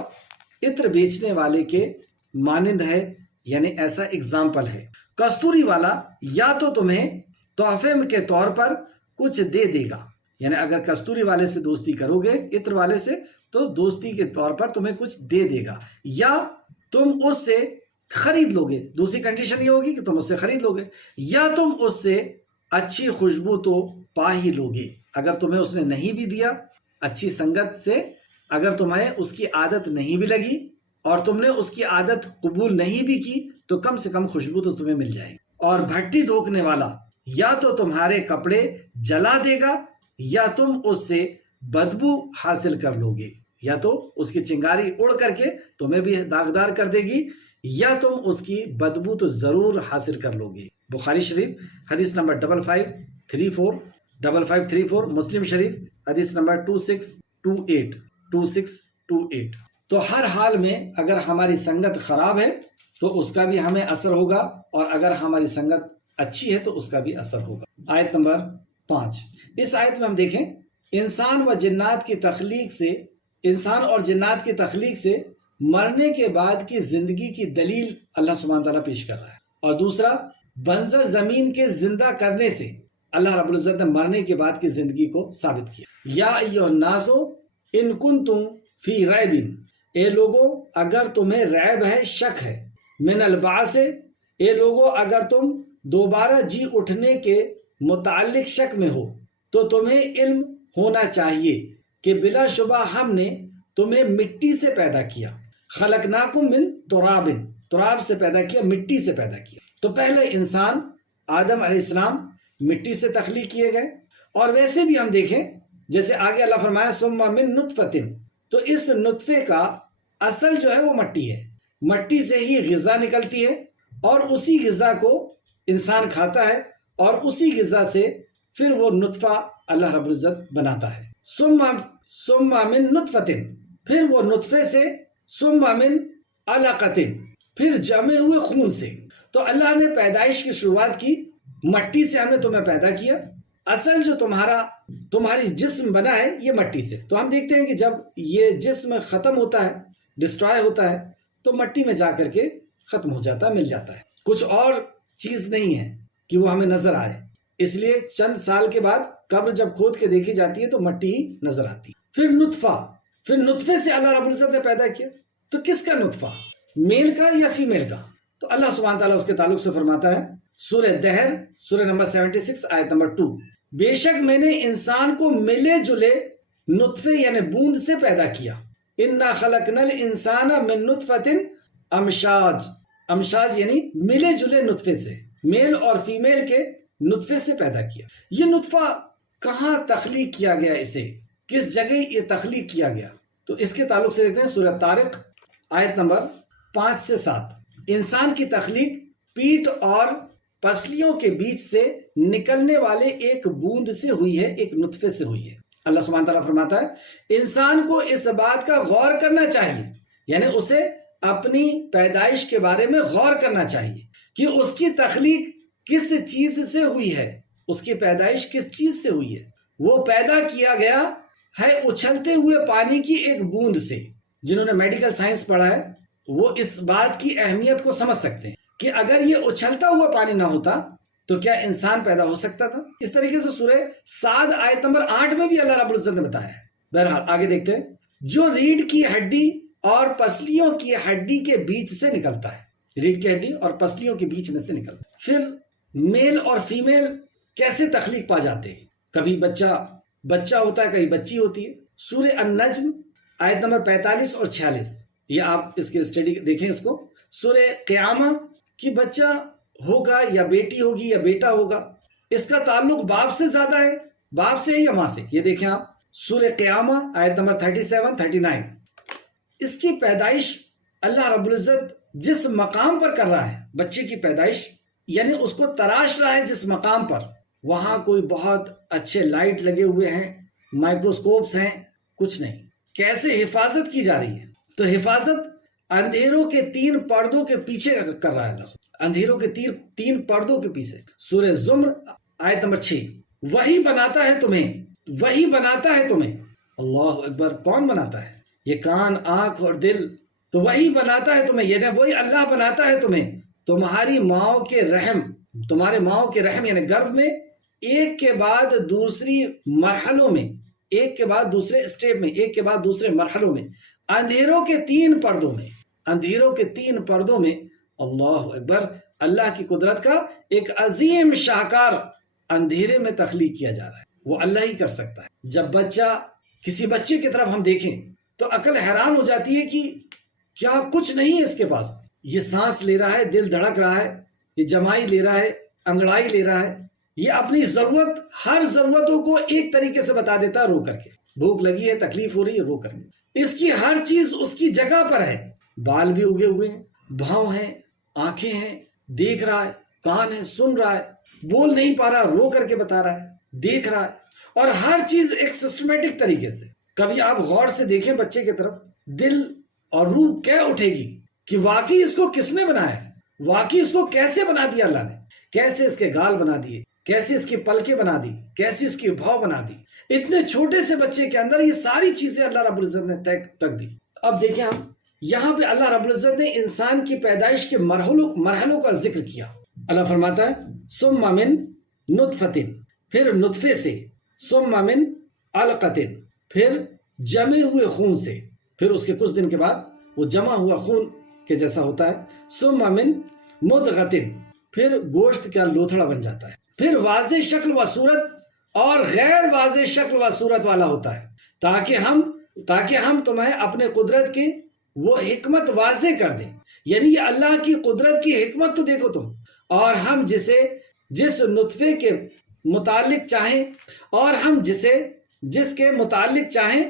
عطر بیچنے والے کے مانند ہے، یعنی ایسا اگزامپل ہے۔ کستوری والا یا تو تمہیں تحفے کے طور پر کچھ دے دے گا، یعنی اگر کستوری والے سے دوستی کرو گے، عطر والے سے، تو دوستی کے طور پر تمہیں کچھ دے دے گا، یا تم اس سے خرید لو گے۔ دوسری کنڈیشن یہ ہوگی کہ تم اس سے خرید لو گے، یا تم اس سے اچھی خوشبو تو پا ہی لو گے۔ اگر تمہیں اس نے نہیں بھی دیا، اچھی سنگت سے اگر تمہیں اس کی عادت نہیں بھی لگی اور تم نے اس کی عادت قبول نہیں بھی کی، تو کم سے کم خوشبو تو تمہیں مل جائے گی۔ اور بھٹی دھوکنے والا یا تو تمہارے کپڑے جلا دے گا، یا تم اس سے بدبو حاصل کر لو گے، یا تو اس کی چنگاری اڑ کر کے تمہیں بھی داغدار کر دے گی، یا تم اس کی بدبو تو ضرور حاصل کر لو گے۔ بخاری شریف حدیث نمبر 5534 مسلم شریف حدیث نمبر 2628 تو ہر حال میں اگر ہماری سنگت خراب ہے تو اس کا بھی ہمیں اثر ہوگا، اور اگر ہماری سنگت اچھی ہے تو اس کا بھی اثر ہوگا۔ آیت نمبر 5، اس آیت میں ہم دیکھیں انسان اور جنات کی تخلیق سے مرنے کے بعد کی زندگی کی دلیل اللہ سبحانہ تعالیٰ پیش کر رہا ہے، اور دوسرا بنجر زمین کے زندہ کرنے سے اللہ رب العزت نے مرنے کے بعد کی زندگی کو ثابت کیا۔ یا ایھا الناس ان کنتم فی ریب، اے لوگو اگر تمہیں ریب ہے، شک ہے، من البعث، اے لوگو اگر تم دوبارہ جی اٹھنے کے متعلق شک میں ہو، تو تمہیں علم ہونا چاہیے کہ بلا شبہ ہم نے تمہیں مٹی سے پیدا کیا، خلقناکم من تراب، تراب سے پیدا کیا، مٹی سے پیدا کیا۔ تو پہلے انسان آدم علیہ السلام مٹی سے تخلیق کیے گئے، اور ویسے بھی ہم دیکھیں جیسے آگے اللہ فرمایا ثم من نطفۃ، تو اس نطفے کا اصل جو ہے وہ مٹی ہے، مٹی سے ہی غذا نکلتی ہے، اور اسی غذا کو انسان کھاتا ہے، اور اسی غذا سے پھر وہ نطفہ اللہ رب العزت بناتا ہے۔ ثم من نطفۃ، پھر وہ نطفے سے، ثم من علقۃ، پھر جمے ہوئے خون سے۔ تو اللہ نے پیدائش کی شروعات کی، مٹی سے ہم نے تمہیں پیدا کیا، اصل جو تمہاری جسم بنا ہے یہ مٹی سے۔ تو ہم دیکھتے ہیں کہ جب یہ جسم ختم ہوتا ہے، ڈسٹرائے ہوتا ہے، تو مٹی میں جا کر کے ختم ہو جاتا ہے، مل جاتا ہے، کچھ اور چیز نہیں ہے کہ وہ ہمیں نظر آئے۔ اس لیے چند سال کے بعد قبر جب کھود کے دیکھی جاتی ہے تو مٹی ہی نظر آتی ہے۔ پھر نطفے سے اللہ رب العزت نے پیدا کیا، تو کس کا نطفہ، میل کا یا فیمیل کا؟ تو اللہ سبحانہ تعالیٰ اس کے تعلق سے فرماتا ہے سورہ دہر سورہ نمبر 76 آیت نمبر 2، بے شک میں نے انسان کو ملے جلے نطفے یعنی بوند سے پیدا کیا، انا خلقنا الانسان من نطفۃ امشاج یعنی ملے جلے نطفے سے، میل اور فیمیل کے نطفے سے پیدا کیا۔ یہ نطفہ کہاں تخلیق کیا گیا، اسے کس جگہ یہ تخلیق کیا گیا؟ تو اس کے تعلق سے دیکھتے ہیں سورہ طارق آیت نمبر 5 سے 7، انسان کی تخلیق پیٹ اور پسلیوں کے بیچ سے نکلنے والے ایک بوند سے ہوئی ہے، ایک نطفے سے ہوئی ہے۔ اللہ سبحانہ تعالیٰ فرماتا ہے انسان کو اس بات کا غور کرنا چاہیے، یعنی اسے اپنی پیدائش کے بارے میں غور کرنا چاہیے کہ اس کی تخلیق کس چیز سے ہوئی ہے، اس کی پیدائش کس چیز سے ہوئی ہے؟ وہ پیدا کیا گیا ہے اچھلتے ہوئے پانی کی ایک بوند سے۔ جنہوں نے میڈیکل سائنس پڑھا ہے وہ اس بات کی اہمیت کو سمجھ سکتے ہیں کہ اگر یہ اچھلتا ہوا پانی نہ ہوتا تو کیا انسان پیدا ہو سکتا تھا؟ اس طریقے سے سورہ صاد آیت نمبر 8 میں بھی اللہ رب العزت نے بتایا ہے۔ بہرحال آگے دیکھتے ہیں۔ جو ریڑھ کی ہڈی اور پسلیوں کی ہڈی کے بیچ سے نکلتا ہے، ریڑھ کی ہڈی اور پسلیوں کے بیچ میں سے نکلتا ہے۔ پھر میل اور فیمیل کیسے تخلیق پا جاتے ہیں؟ کبھی بچہ ہوتا ہے، کبھی بچی ہوتی ہے۔ سورہ النجم آیت نمبر 45 اور 46، یہ آپ اس کے اسٹڈی دیکھیں اس کو۔ سورہ قیامہ کی بچہ ہوگا یا بیٹی ہوگی یا بیٹا ہوگا، اس کا تعلق باپ سے زیادہ ہے، باپ سے ہے یا ماں سے؟ یہ دیکھیں آپ سورہ قیامہ آیت نمبر 37 39۔ اس کی پیدائش اللہ رب العزت جس مقام پر کر رہا ہے، بچے کی پیدائش یعنی اس کو تراش رہا ہے جس مقام پر، وہاں کوئی بہت اچھے لائٹ لگے ہوئے ہیں، مائکروسکوپس ہیں، کچھ نہیں۔ کیسے حفاظت کی جا رہی ہے؟ تو حفاظت اندھیروں کے 3 پردوں کے پیچھے کر رہا ہے اللہ، اندھیروں کے 3 پردوں کے پیچھے۔ سورہ زمر آیت نمبر 6، وہی بناتا ہے تمہیں۔ اللہ اکبر، کون بناتا ہے؟ یہ کان، آنکھ اور دل تو وہی بناتا ہے تمہیں، یعنی وہی اللہ بناتا ہے تمہیں تمہاری ماؤں کے رحم، تمہارے ماؤں کے رحم یعنی گربھ میں، ایک کے بعد دوسری مرحلوں میں، ایک کے بعد دوسرے اسٹیپ میں، ایک کے بعد دوسرے مرحلوں میں، اندھیروں کے 3 پردوں میں، اندھیروں کے 3 پردوں میں۔ اللہ اکبر، اللہ کی قدرت کا ایک عظیم شاہکار اندھیرے میں تخلیق کیا جا رہا ہے، وہ اللہ ہی کر سکتا ہے۔ جب کسی بچے کی طرف ہم دیکھیں تو عقل حیران ہو جاتی ہے کہ کیا کچھ نہیں ہے اس کے پاس، یہ سانس لے رہا ہے، دل دھڑک رہا ہے، یہ جمائی لے رہا ہے، انگڑائی لے رہا ہے، یہ اپنی ہر ضرورتوں کو ایک طریقے سے بتا دیتا ہے رو کر کے۔ بھوک لگی ہے، تکلیف ہو رہی ہے، رو کر کے۔ اس کی ہر چیز اس کی جگہ پر ہے، بال بھی اگے ہوئے ہیں، بھاؤں ہیں، آنکھیں ہیں، دیکھ رہا ہے، کان ہے، سن رہا ہے، بول نہیں پا رہا، رو کر کے بتا رہا ہے، دیکھ رہا ہے، اور ہر چیز ایک سسٹمیٹک طریقے سے۔ کبھی آپ غور سے دیکھیں بچے کی طرف، دل اور روح کیا اٹھے گی کہ واقعی اس کو کس نے بنایا ہے، واقعی اس کو کیسے بنا دیا اللہ نے، کیسے اس کے گال بنا دیے، کیسے اس کی پلکیں بنا دی، کیسے اس کی بھاؤ بنا دی۔ اتنے چھوٹے سے بچے کے اندر یہ ساری چیزیں اللہ رب العزت نے رکھ دی۔ اب دیکھیں ہم یہاں پہ اللہ رب العزت نے انسان کی پیدائش کے مرحلوں کا ذکر کیا۔ اللہ فرماتا ہے ثم من نطفۃ، پھر نطفے سے، ثم من علقۃ، پھر جمے ہوئے خون سے، پھر اس کے کچھ دن کے بعد وہ جمع ہوا خون کے جیسا ہوتا ہے، ثم من مضغۃ، پھر گوشت کا لوتھڑا بن جاتا ہے، پھر واضح شکل و صورت اور غیر واضح شکل و صورت والا ہوتا ہے، تاکہ ہم تمہیں اپنے قدرت کی وہ حکمت واضح کر دیں۔ یعنی یہ اللہ کی قدرت کی حکمت تو دیکھو تم، اور ہم جس نطفے کے متعلق چاہیں، اور ہم جس کے متعلق چاہیں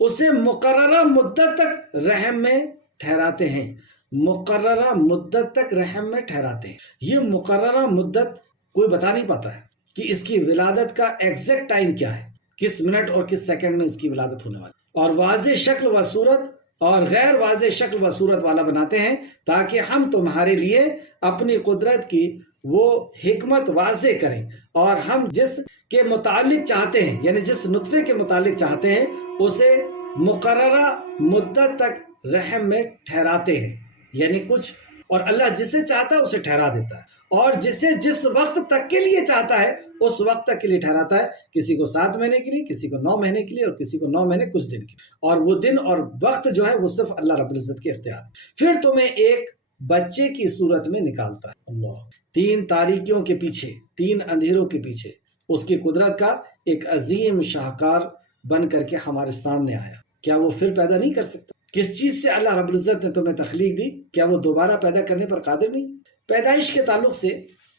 اسے مقررہ مدت تک رحم میں ٹھہراتے ہیں، مقررہ مدت تک رحم میں ٹھہراتے ہیں۔ یہ مقررہ مدت کوئی بتا نہیں پاتا ہے کہ اس کی ولادت کا ایگزیکٹ ٹائم کیا ہے، کس منٹ اور کس سیکنڈ میں اس کی ولادت ہونے والی، اور واضح شکل و صورت اور غیر واضح شکل و صورت والا بناتے ہیں تاکہ ہم تمہارے لیے اپنی قدرت کی وہ حکمت واضح کریں، اور ہم جس کے متعلق چاہتے ہیں یعنی جس نطفے کے متعلق چاہتے ہیں اسے مقررہ مدت تک رحم میں ٹھہراتے ہیں، یعنی کچھ، اور اللہ جسے چاہتا ہے اسے ٹھہرا دیتا ہے، اور جسے جس وقت تک کے لیے چاہتا ہے اس وقت تک کے لیے ٹھہراتا ہے، کسی کو 7 مہینے کے لیے، کسی کو 9 مہینے کے لیے، اور کسی کو 9 مہینے کچھ دن کے لیے، اور وہ دن اور وقت جو ہے وہ صرف اللہ رب العزت کے اختیار۔ پھر تمہیں ایک بچے کی صورت میں نکالتا ہے، اللہ 3 تاریکیوں کے پیچھے، 3 اندھیروں کے پیچھے اس کی قدرت کا ایک عظیم شاہکار بن کر کے ہمارے سامنے آیا۔ کیا وہ پھر پیدا نہیں کر سکتا؟ کس چیز سے اللہ رب العزت نے تمہیں تخلیق دی، کیا وہ دوبارہ پیدا کرنے پر قادر نہیں؟ پیدائش کے تعلق سے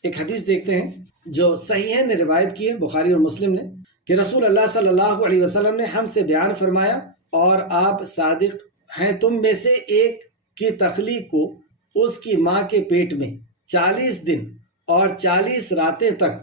ایک حدیث دیکھتے ہیں جو صحیحین نے روایت کی ہے، بخاری اور مسلم نے، کہ رسول اللہ صلی اللہ علیہ وسلم نے ہم سے بیان فرمایا، اور آپ صادق ہیں، تم میں سے ایک کی تخلیق کو اس کی ماں کے پیٹ میں 40 دن اور 40 راتیں تک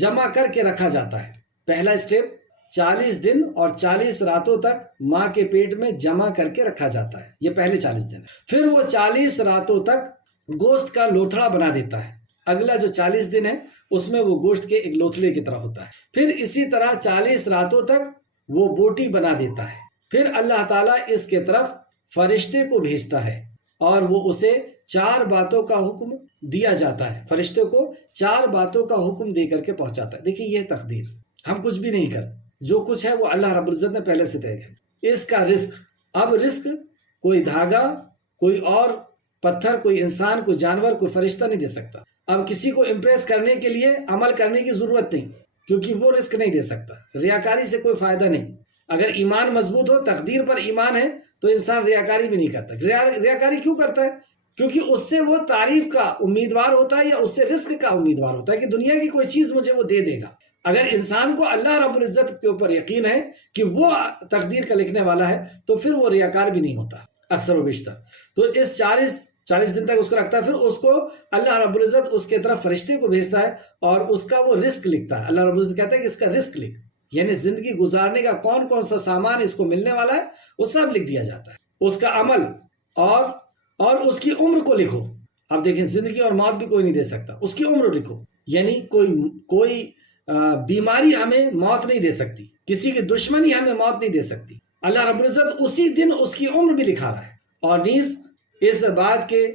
جمع کر کے رکھا جاتا ہے۔ پہلا اسٹیپ 40 دن اور 40 راتوں تک ماں کے پیٹ میں جمع کر کے رکھا جاتا ہے، یہ پہلے 40 دن۔ پھر وہ 40 راتوں تک گوشت کا لوتھڑا بنا دیتا ہے، اگلا جو 40 دن ہے اس میں وہ گوشت کے ایک لوتھڑے کی طرح ہوتا ہے. پھر اسی طرح 40 راتوں تک وہ بوٹی بنا دیتا ہے. پھر اللہ تعالیٰ اس کے طرف فرشتے کو بھیجتا ہے اور وہ اسے 4 باتوں کا حکم دیا جاتا ہے. فرشتے کو 4 باتوں کا حکم دے کر کے پہنچاتا ہے. دیکھیں یہ تقدیر، ہم کچھ بھی نہیں کر، جو کچھ ہے وہ اللہ رب العزت نے پہلے سے طے کیا. اس کا رزق، اب رزق کوئی دھاگا، کوئی اور پتھر، کوئی انسان، کوئی جانور، کوئی فرشتہ نہیں دے سکتا. اب کسی کو امپریس کرنے کے لیے عمل کرنے کی ضرورت نہیں، کیونکہ وہ رزق نہیں دے سکتا. ریاکاری سے کوئی فائدہ نہیں. اگر ایمان مضبوط ہو، تقدیر پر ایمان ہے، تو انسان ریاکاری بھی نہیں کرتا. ریاکاری کیوں کرتا ہے؟ کیونکہ اس سے وہ تعریف کا امیدوار ہوتا ہے، یا اس سے رزق کا امیدوار ہوتا ہے کہ دنیا کی کوئی چیز مجھے وہ دے دے گا. اگر انسان کو اللہ رب العزت کے اوپر یقین ہے کہ وہ تقدیر کا لکھنے والا ہے، تو پھر وہ ریاکار بھی نہیں ہوتا اکثر و بیشتر. تو اس 40 دن تک اس کو رکھتا ہے. پھر اس کو اللہ رب العزت اس کے طرف فرشتے کو بھیجتا ہے اور اس کا وہ رزق لکھتا ہے. اللہ رب العزت کہتا ہے کہ اس کا رزق لکھ، یعنی زندگی گزارنے کا کون کون سا سامان اس کو ملنے والا ہے وہ سب لکھ دیا جاتا ہے. اس کا عمل اور اس کی عمر کو لکھو. اب دیکھیں زندگی اور موت بھی کوئی نہیں دے سکتا، اس کی عمر لکھو. یعنی کوئی بیماری ہمیں موت نہیں دے سکتی، کسی کی دشمنی ہمیں موت نہیں دے سکتی. اللہ رب العزت اسی دن اس کی عمر بھی لکھا رہا ہے. اور نیز اس بات کے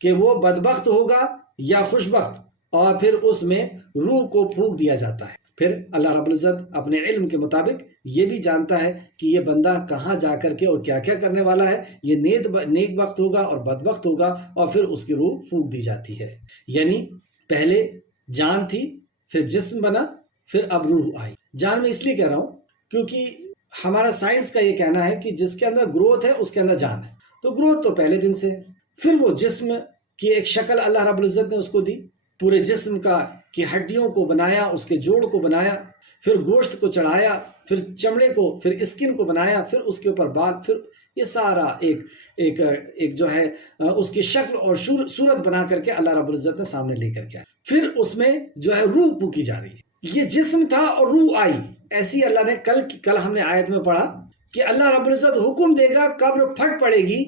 کہ وہ بدبخت ہوگا یا خوشبخت، اور پھر اس میں روح کو پھونک دیا جاتا ہے. پھر اللہ رب العزت اپنے علم کے مطابق یہ بھی جانتا ہے کہ یہ بندہ کہاں جا کر کے اور کیا کیا کرنے والا ہے. یہ نیک بخت ہوگا اور بدبخت ہوگا، اور پھر اس کی روح پھونک دی جاتی ہے. یعنی پہلے جان تھی، پھر جسم بنا، پھر اب روح آئی. جان میں اس لیے کہہ رہا ہوں کیونکہ ہمارا سائنس کا یہ کہنا ہے کہ جس کے اندر گروتھ ہے اس کے اندر جان ہے. تو گروتھ تو پہلے دن سے ہے. پھر وہ جسم کی ایک شکل اللہ رب العزت نے اس کو دی، پورے جسم کی ہڈیوں کو بنایا، اس کے جوڑ کو بنایا، پھر گوشت کو چڑھایا، پھر چمڑے کو، پھر اسکن کو بنایا، پھر اس کے اوپر بال، پھر یہ سارا ایک جو ہے اس کی شکل اور صورت بنا کر کے اللہ رب العزت نے سامنے لے کر کے آیا. پھر اس میں جو ہے روح پھونکی جا رہی ہے. یہ جسم تھا اور روح آئی. ایسی اللہ نے کل ہم نے آیت میں پڑھا کہ اللہ رب العزت حکم دے گا، قبر پھٹ پڑے گی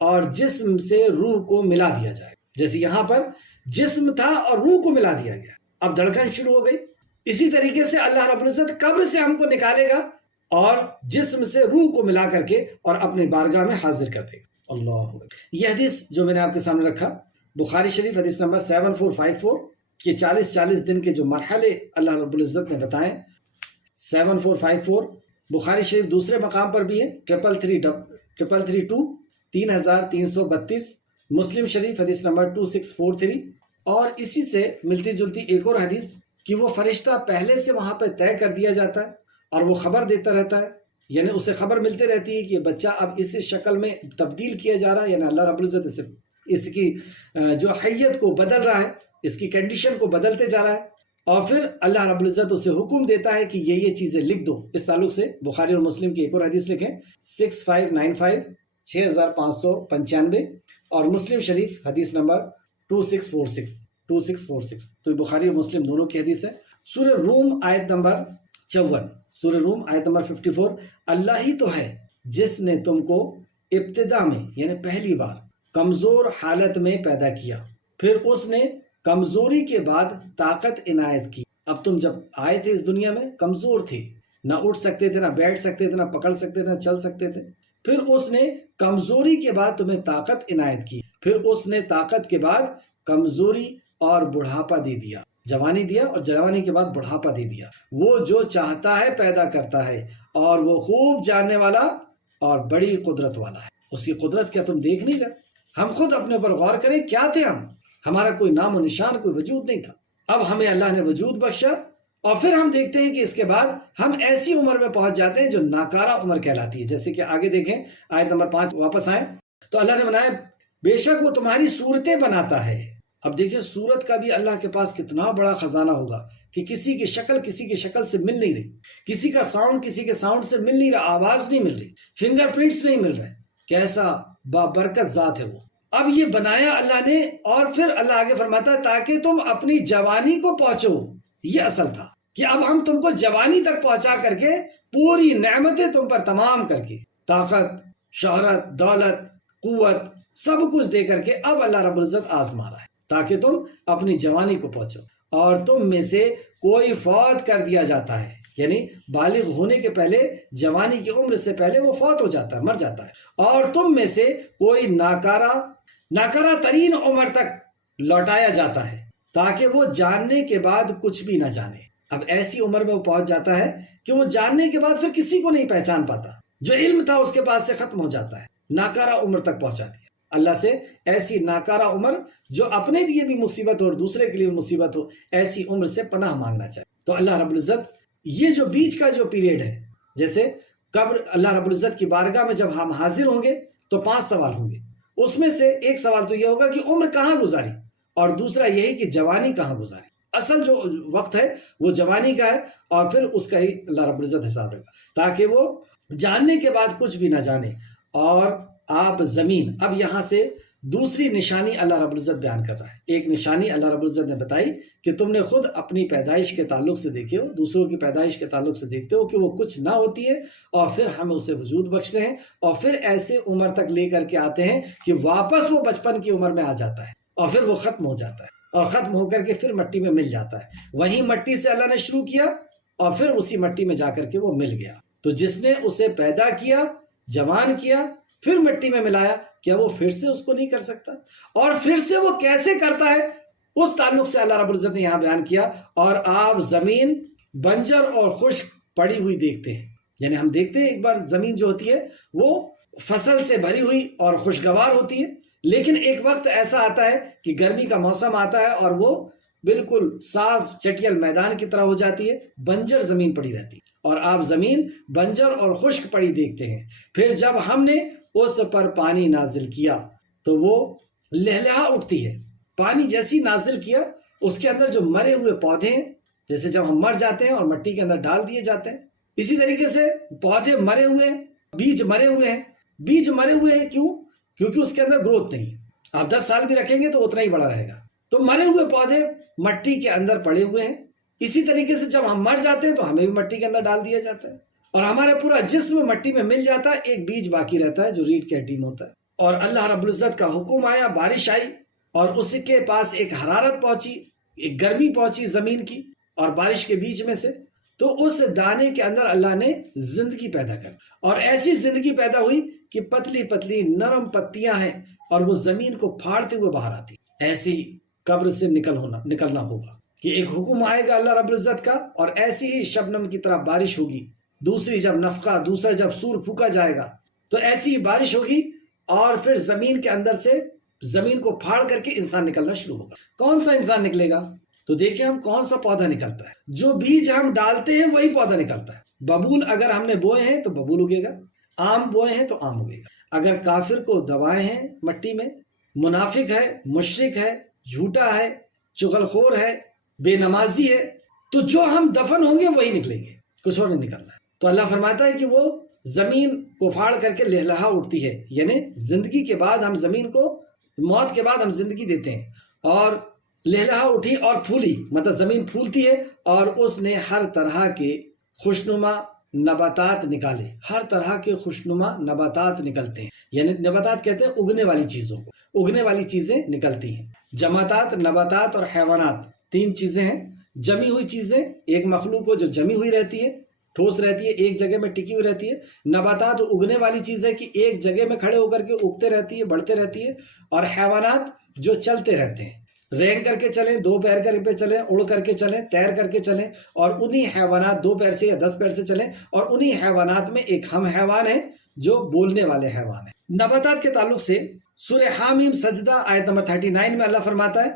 اور جسم سے روح کو ملا دیا جائے. جیسے یہاں پر جسم تھا اور روح کو ملا دیا گیا، اب دھڑکن شروع ہو گئی. اسی طریقے سے اللہ رب العزت قبر سے ہم کو نکالے گا اور جسم سے روح کو ملا کر کے اور اپنی بارگاہ میں حاضر کر دے گا. اللہ. یہ حدیث جو میں نے آپ کے سامنے رکھا، بخاری شریف حدیث نمبر 7454 کہ 40 دن کے جو مرحلے اللہ رب العزت نے بتائیں. 7454 بخاری شریف دوسرے مقام پر بھی ہے، 3332 3332. مسلم شریف حدیث نمبر 2643. اور اسی سے ملتی جلتی ایک اور حدیث کہ وہ فرشتہ پہلے سے وہاں پہ طے کر دیا جاتا ہے اور وہ خبر دیتا رہتا ہے. یعنی اسے خبر ملتی رہتی ہے کہ بچہ اب اس شکل میں تبدیل کیا جا رہا ہے، یعنی اللہ رب العزت اس کی جو حیت کو بدل رہا ہے، اس کی کنڈیشن کو بدلتے جا رہا ہے. اور پھر اللہ رب العزت اسے حکم دیتا ہے کہ یہ چیزیں لکھ دو. اس تعلق سے بخاری اور مسلم کی ایک اور حدیث لکھیں 6595 6595 اور مسلم شریف حدیث نمبر 2646. تو بخاری اور مسلم دونوں کی حدیث ہے. سورہ روم آیت نمبر 54، سورہ روم آیت نمبر 54. اللہ ہی تو ہے جس نے تم کو ابتدا میں یعنی پہلی بار کمزور حالت میں پیدا کیا، پھر اس نے کمزوری کے بعد طاقت عنایت کی. اب تم جب آئے تھے اس دنیا میں کمزور تھے، نہ اٹھ سکتے تھے، نہ بیٹھ سکتے تھے، نہ پکڑ سکتے تھے، نہ چل سکتے تھے. پھر اس نے کمزوری کے بعد تمہیں طاقت عنایت کی. پھر اس نے طاقت کے بعد کمزوری اور بڑھاپا دے دیا، جوانی دیا اور جوانی کے بعد بڑھاپا دے دیا. وہ جو چاہتا ہے پیدا کرتا ہے اور وہ خوب جاننے والا اور بڑی قدرت والا ہے. اس کی قدرت کیا تم دیکھ نہیں رہے؟ ہم خود اپنے پر غور کریں، کیا تھے ہم؟ ہمارا کوئی نام و نشان، کوئی وجود نہیں تھا. اب ہمیں اللہ نے وجود بخشا اور پھر ہم دیکھتے ہیں کہ اس کے بعد ہم ایسی عمر میں پہنچ جاتے ہیں جو ناکارہ عمر کہلاتی ہے. جیسے کہ آگے دیکھیں آیت نمبر 5 واپس آئیں تو اللہ نے بنایا بے شک وہ تمہاری صورتیں بناتا ہے. اب دیکھیں صورت کا بھی اللہ کے پاس کتنا بڑا خزانہ ہوگا کہ کسی کی شکل سے مل نہیں رہی، کسی کا ساؤنڈ کسی کے ساؤنڈ سے مل نہیں رہا، آواز نہیں مل رہی، فنگر پرنٹس نہیں مل رہے. کیسا بابرکت ذات ہے وہ. اب یہ بنایا اللہ نے اور پھر اللہ آگے فرماتا ہے تاکہ تم اپنی جوانی کو پہنچو. یہ اصل تھا کہ اب ہم تم کو جوانی تک پہنچا کر کے پوری نعمتیں تم پر تمام کر کے، طاقت، شہرت، دولت، قوت، سب کچھ دے کر کے اب اللہ رب العزت آزما رہا ہے. تاکہ تم اپنی جوانی کو پہنچو، اور تم میں سے کوئی فوت کر دیا جاتا ہے، یعنی بالغ ہونے کے پہلے، جوانی کی عمر سے پہلے وہ فوت ہو جاتا ہے، مر جاتا ہے، اور تم میں سے کوئی ناکارہ ترین عمر تک لوٹایا جاتا ہے تاکہ وہ جاننے کے بعد کچھ بھی نہ جانے۔ اب ایسی عمر میں وہ پہنچ جاتا ہے کہ وہ جاننے کے بعد پھر کسی کو نہیں پہچان پاتا، جو علم تھا اس کے پاس سے ختم ہو جاتا ہے، ناکارہ عمر تک پہنچا دیا۔ اللہ سے ایسی ناکارہ عمر جو اپنے لیے بھی مصیبت ہو اور دوسرے کے لیے بھی مصیبت ہو، ایسی عمر سے پناہ مانگنا چاہیے۔ تو اللہ رب العزت یہ جو بیچ کا جو پیریڈ ہے، جیسے قبر، اللہ رب العزت کی بارگاہ میں جب ہم حاضر ہوں گے تو 5 سوال ہوں گے، اس میں سے ایک سوال تو یہ ہوگا کہ عمر کہاں گزاری، اور دوسرا یہی کہ جوانی کہاں گزاری۔ اصل جو وقت ہے وہ جوانی کا ہے، اور پھر اس کا ہی اللہ رب العزت حساب رہے گا، تاکہ وہ جاننے کے بعد کچھ بھی نہ جانے۔ اور آپ زمین، اب یہاں سے دوسری نشانی اللہ رب العزت بیان کر رہا ہے۔ ایک نشانی اللہ رب العزت نے بتائی کہ تم نے خود اپنی پیدائش کے تعلق سے دیکھے ہو، دوسروں کی پیدائش کے تعلق سے دیکھتے ہو کہ وہ کچھ نہ ہوتی ہے، اور پھر ہم اسے وجود بخشتے ہیں، اور پھر ایسے عمر تک لے کر کے آتے ہیں کہ واپس وہ بچپن کی عمر میں آ جاتا ہے، اور پھر وہ ختم ہو جاتا ہے، اور ختم ہو کر کے پھر مٹی میں مل جاتا ہے۔ وہیں مٹی سے اللہ نے شروع کیا، اور پھر اسی مٹی میں جا کر کے وہ مل گیا۔ تو جس نے اسے پیدا کیا، جوان کیا، پھر مٹی میں ملایا، کیا وہ پھر سے اس کو نہیں کر سکتا؟ اور پھر سے وہ کیسے کرتا ہے، اس تعلق سے اللہ رب العزت نے یہاں بیان کیا۔ اور آپ زمین بنجر اور خشک پڑی ہوئی دیکھتے ہیں، یعنی ہم دیکھتے ہیں ایک بار زمین جو ہوتی ہے وہ فصل سے بھری ہوئی اور خوشگوار ہوتی ہے، لیکن ایک وقت ایسا آتا ہے کہ گرمی کا موسم آتا ہے اور وہ بالکل صاف چٹیل میدان کی طرح ہو جاتی ہے، بنجر زمین پڑی رہتی ہے، اور آپ زمین بنجر اور خشک پڑی دیکھتے ہیں۔ پھر جب ہم نے اس پر پانی نازل کیا تو وہ لہلہا اٹھتی ہے۔ پانی جیسی نازل کیا، اس کے اندر جو مرے ہوئے پودے ہیں، جیسے جب ہم مر جاتے ہیں اور مٹی کے اندر ڈال دیے جاتے ہیں، اسی طریقے سے پودے مرے ہوئے ہیں، بیج مرے ہوئے ہیں۔ بیج مرے ہوئے ہیں کیوں؟ کیونکہ اس کے اندر گروتھ نہیں ہے، آپ 10 سال بھی رکھیں گے تو اتنا ہی بڑا رہے گا۔ تو مرے ہوئے پودے مٹی کے اندر پڑے ہوئے ہیں۔ اسی طریقے سے جب ہم مر جاتے ہیں تو ہمیں بھی مٹی کے اندر ڈال دیا جاتا ہے، اور ہمارا پورا جسم مٹی میں مل جاتا ہے، ایک بیج باقی رہتا ہے جو ریڑھ کی ہڈی میں ہوتا ہے۔ اور اللہ رب العزت کا حکم آیا، بارش آئی، اور اس کے پاس ایک حرارت پہنچی، ایک گرمی پہنچی زمین کی، اور بارش کے بیچ میں سے تو اس دانے کے اندر اللہ نے زندگی پیدا کر، اور ایسی زندگی پیدا ہوئی کہ پتلی پتلی نرم پتیاں ہیں، اور وہ زمین کو پھاڑتے ہوئے باہر آتی۔ ایسی ہی قبر سے نکلنا ہوگا کہ ایک حکم آئے گا اللہ رب العزت کا، اور ایسی ہی شبنم کی طرح بارش ہوگی۔ دوسری جب نفخہ، دوسرا جب سور پھونکا جائے گا تو ایسی ہی بارش ہوگی، اور پھر زمین کے اندر سے زمین کو پھاڑ کر کے انسان نکلنا شروع ہوگا۔ کون سا انسان نکلے گا؟ تو دیکھیں ہم کون سا پودا نکلتا ہے، جو بیج ہم ڈالتے ہیں وہی پودا نکلتا ہے۔ ببول اگر ہم نے بوئے ہیں تو ببول اگے گا، آم بوئے ہیں تو آم اگے گا۔ اگر کافر کو دبائے ہیں مٹی میں، منافق ہے، مشرک ہے، جھوٹا ہے، چغل خور ہے، بے نمازی ہے، تو جو ہم دفن ہوں گے وہی نکلیں گے، کچھ اور نہیں نکلنا ہے۔ تو اللہ فرماتا ہے کہ وہ زمین کو پھاڑ کر کے لہلہا اٹھتی ہے، یعنی زندگی کے بعد ہم زمین کو، موت کے بعد ہم زندگی دیتے ہیں، اور لہلہا اٹھی اور پھولی، مطلب زمین پھولتی ہے، اور اس نے ہر طرح کے خوشنما نباتات نکالے۔ ہر طرح کے خوشنما نباتات نکلتے ہیں، یعنی نباتات کہتے ہیں اگنے والی چیزوں کو، اگنے والی چیزیں نکلتی ہیں۔ جمادات، نباتات اور حیوانات، 3 چیزیں ہیں۔ جمی ہوئی چیزیں، ایک مخلوق کو جو جمی ہوئی رہتی ہے، ٹھوس رہتی ہے، ایک جگہ میں ٹکی ہوئی رہتی ہے۔ نباتات اگنے والی چیز ہے کہ ایک جگہ میں کھڑے ہو کر کے اگتے رہتی ہے، بڑھتے رہتی ہے۔ اور حیوانات جو چلتے رہتے ہیں، رینگ کر کے چلیں، 2 پیر پہ چلیں، اڑ کر کے چلیں، تیر کر کے چلیں، اور انہی حیوانات 2 پیر سے یا 10 پیر سے چلیں، اور انہی حیوانات میں ایک ہم حیوان ہے جو بولنے والے حیوان ہیں۔ نباتات کے تعلق سے سورہ حامیم سجدہ آیت نمبر 39 میں اللہ فرماتا ہے،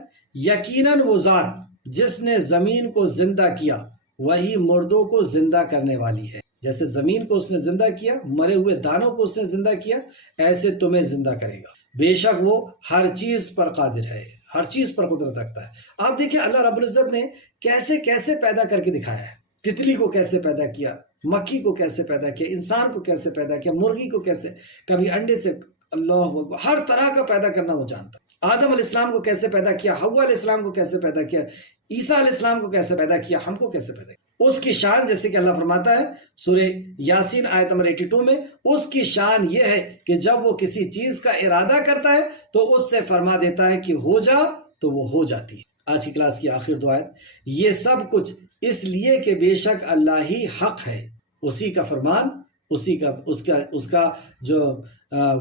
یقیناً وہ ذات جس نے زمین کو زندہ کیا وہی مردوں کو زندہ کرنے والی ہے۔ جیسے زمین کو اس نے زندہ کیا، مرے ہوئے دانوں کو اس نے زندہ کیا، ایسے تمہیں زندہ کرے گا۔ بے شک وہ ہر چیز پر قادر ہے، ہر چیز پر قدرت رکھتا ہے۔ آپ دیکھیں اللہ رب العزت نے کیسے کیسے پیدا کر کے دکھایا ہے۔ تتلی کو کیسے پیدا کیا، مکھی کو کیسے پیدا کیا، انسان کو کیسے پیدا کیا، مرغی کو کیسے، کبھی انڈے سے، اللہ اکبر، ہر طرح کا پیدا کرنا وہ جانتا ہے۔ آدم علیہ السلام کو کیسے پیدا کیا، حوا علیہ السلام کو کیسے پیدا کیا، عیسیٰ علیہ السلام کو کیسے پیدا کیا، ہم کو کیسے پیدا کیا۔ اس کی شان، جیسے کہ اللہ فرماتا ہے سورہ یاسین آیت نمبر 82 میں، اس کی شان یہ ہے کہ جب وہ کسی چیز کا ارادہ کرتا ہے تو اس سے فرما دیتا ہے کہ ہو جا، تو وہ ہو جاتی ہے۔ آج کی کلاس کی آخر دعا ہے، یہ سب کچھ اس لیے کہ بے شک اللہ ہی حق ہے، اسی کا فرمان، اس کا جو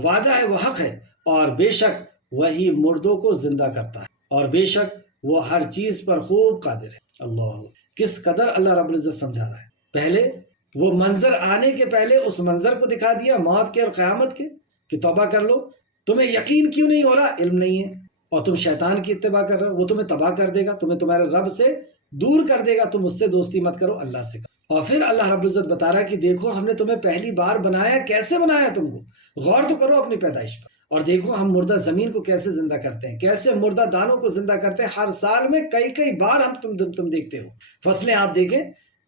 وعدہ ہے وہ حق ہے، اور بے شک وہی مردوں کو زندہ کرتا ہے، اور بے شک وہ ہر چیز پر خوب قادر ہے۔ اللہ، کس قدر اللہ رب العزت سمجھا رہا ہے۔ پہلے وہ منظر آنے کے پہلے اس منظر کو دکھا دیا، موت کے اور قیامت کے، کہ توبہ کر لو۔ تمہیں یقین کیوں نہیں ہو رہا؟ علم نہیں ہے، اور تم شیطان کی اتباع کر رہے ہو، وہ تمہیں تباہ کر دے گا، تمہیں تمہارے رب سے دور کر دے گا، تم اس سے دوستی مت کرو، اللہ سے کرو۔ اور پھر اللہ رب العزت بتا رہا ہے کہ دیکھو ہم نے تمہیں پہلی بار بنایا، کیسے بنایا تم کو، غور تو کرو اپنی پیدائش پر، اور دیکھو ہم مردہ زمین کو کیسے زندہ کرتے ہیں، کیسے مردہ دانوں کو زندہ کرتے ہیں، ہر سال میں کئی بار ہم تم دیکھتے ہو۔ فصلیں آپ دیکھیں،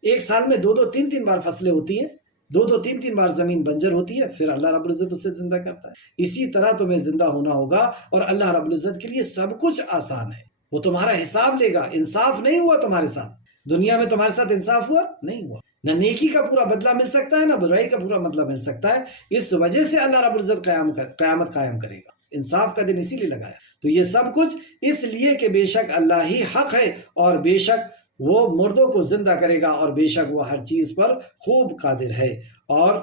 ایک سال میں 2-3 بار فصلیں ہوتی ہیں، 2-3 بار زمین بنجر ہوتی ہے، پھر اللہ رب العزت اسے زندہ کرتا ہے۔ اسی طرح تمہیں زندہ ہونا ہوگا، اور اللہ رب العزت کے لیے سب کچھ آسان ہے، وہ تمہارا حساب لے گا۔ انصاف نہیں ہوا تمہارے ساتھ، دنیا میں تمہارے ساتھ انصاف ہوا نہیں ہوا، نہ نیکی کا پورا بدلہ مل سکتا ہے، نہ برائی کا پورا بدلہ مل سکتا ہے۔ اس وجہ سے اللہ رب العزت قیامت قائم کرے گا، انصاف کا دن اسی لیے لگایا۔ تو یہ سب کچھ اس لیے کہ بے شک اللہ ہی حق ہے، اور بے شک وہ مردوں کو زندہ کرے گا، اور بے شک وہ ہر چیز پر خوب قادر ہے۔ اور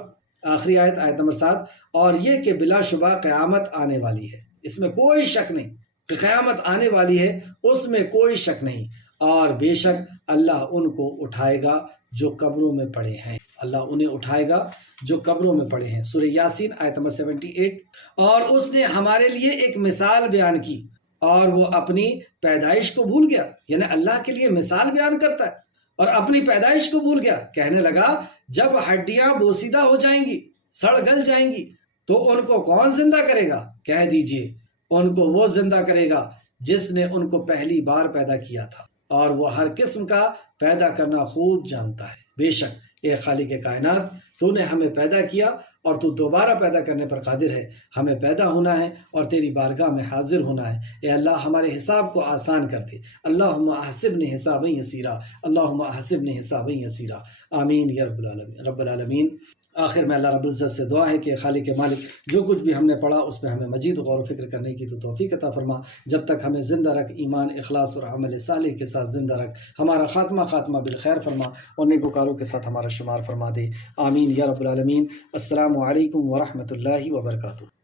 آخری آیت نمبر 7، اور یہ کہ بلا شبہ قیامت آنے والی ہے، اس میں کوئی شک نہیں کہ قیامت آنے والی ہے، اس میں کوئی شک نہیں، اور بے شک اللہ ان کو اٹھائے گا جو قبروں میں پڑے ہیں، اللہ انہیں اٹھائے گا جو قبروں میں پڑے ہیں۔ سورہ یاسین آیت نمبر 78، اور اس نے ہمارے لیے ایک مثال بیان کی، اور وہ اپنی پیدائش کو بھول گیا، یعنی اللہ کے لیے مثال بیان کرتا ہے اور اپنی پیدائش کو بھول گیا۔ کہنے لگا جب ہڈیاں بوسیدہ ہو جائیں گی، سڑ گل جائیں گی، تو ان کو کون زندہ کرے گا؟ کہہ دیجئے ان کو وہ زندہ کرے گا جس نے ان کو پہلی بار پیدا کیا تھا، اور وہ ہر قسم کا پیدا کرنا خوب جانتا ہے۔ بے شک اے خالق کائنات، تو نے ہمیں پیدا کیا، اور تو دوبارہ پیدا کرنے پر قادر ہے۔ ہمیں پیدا ہونا ہے اور تیری بارگاہ میں حاضر ہونا ہے۔ اے اللہ ہمارے حساب کو آسان کر دے۔ اللہم احسبنی حسابا یسیرا، اللہم احسبنی حسابا یسیرا، آمین یا رب العالمین۔ آخر میں اللہ رب العزت سے دعا ہے کہ خالق مالک، جو کچھ بھی ہم نے پڑھا اس میں ہمیں مزید غور و فکر کرنے کی تو توفیق عطا فرما۔ جب تک ہمیں زندہ رکھ، ایمان، اخلاص اور عمل صالح کے ساتھ زندہ رکھ۔ ہمارا خاتمہ بالخیر فرما، اور نیکوکاروں کے ساتھ ہمارا شمار فرما دے، آمین یا رب العالمین۔ السلام علیکم ورحمۃ اللہ وبرکاتہ۔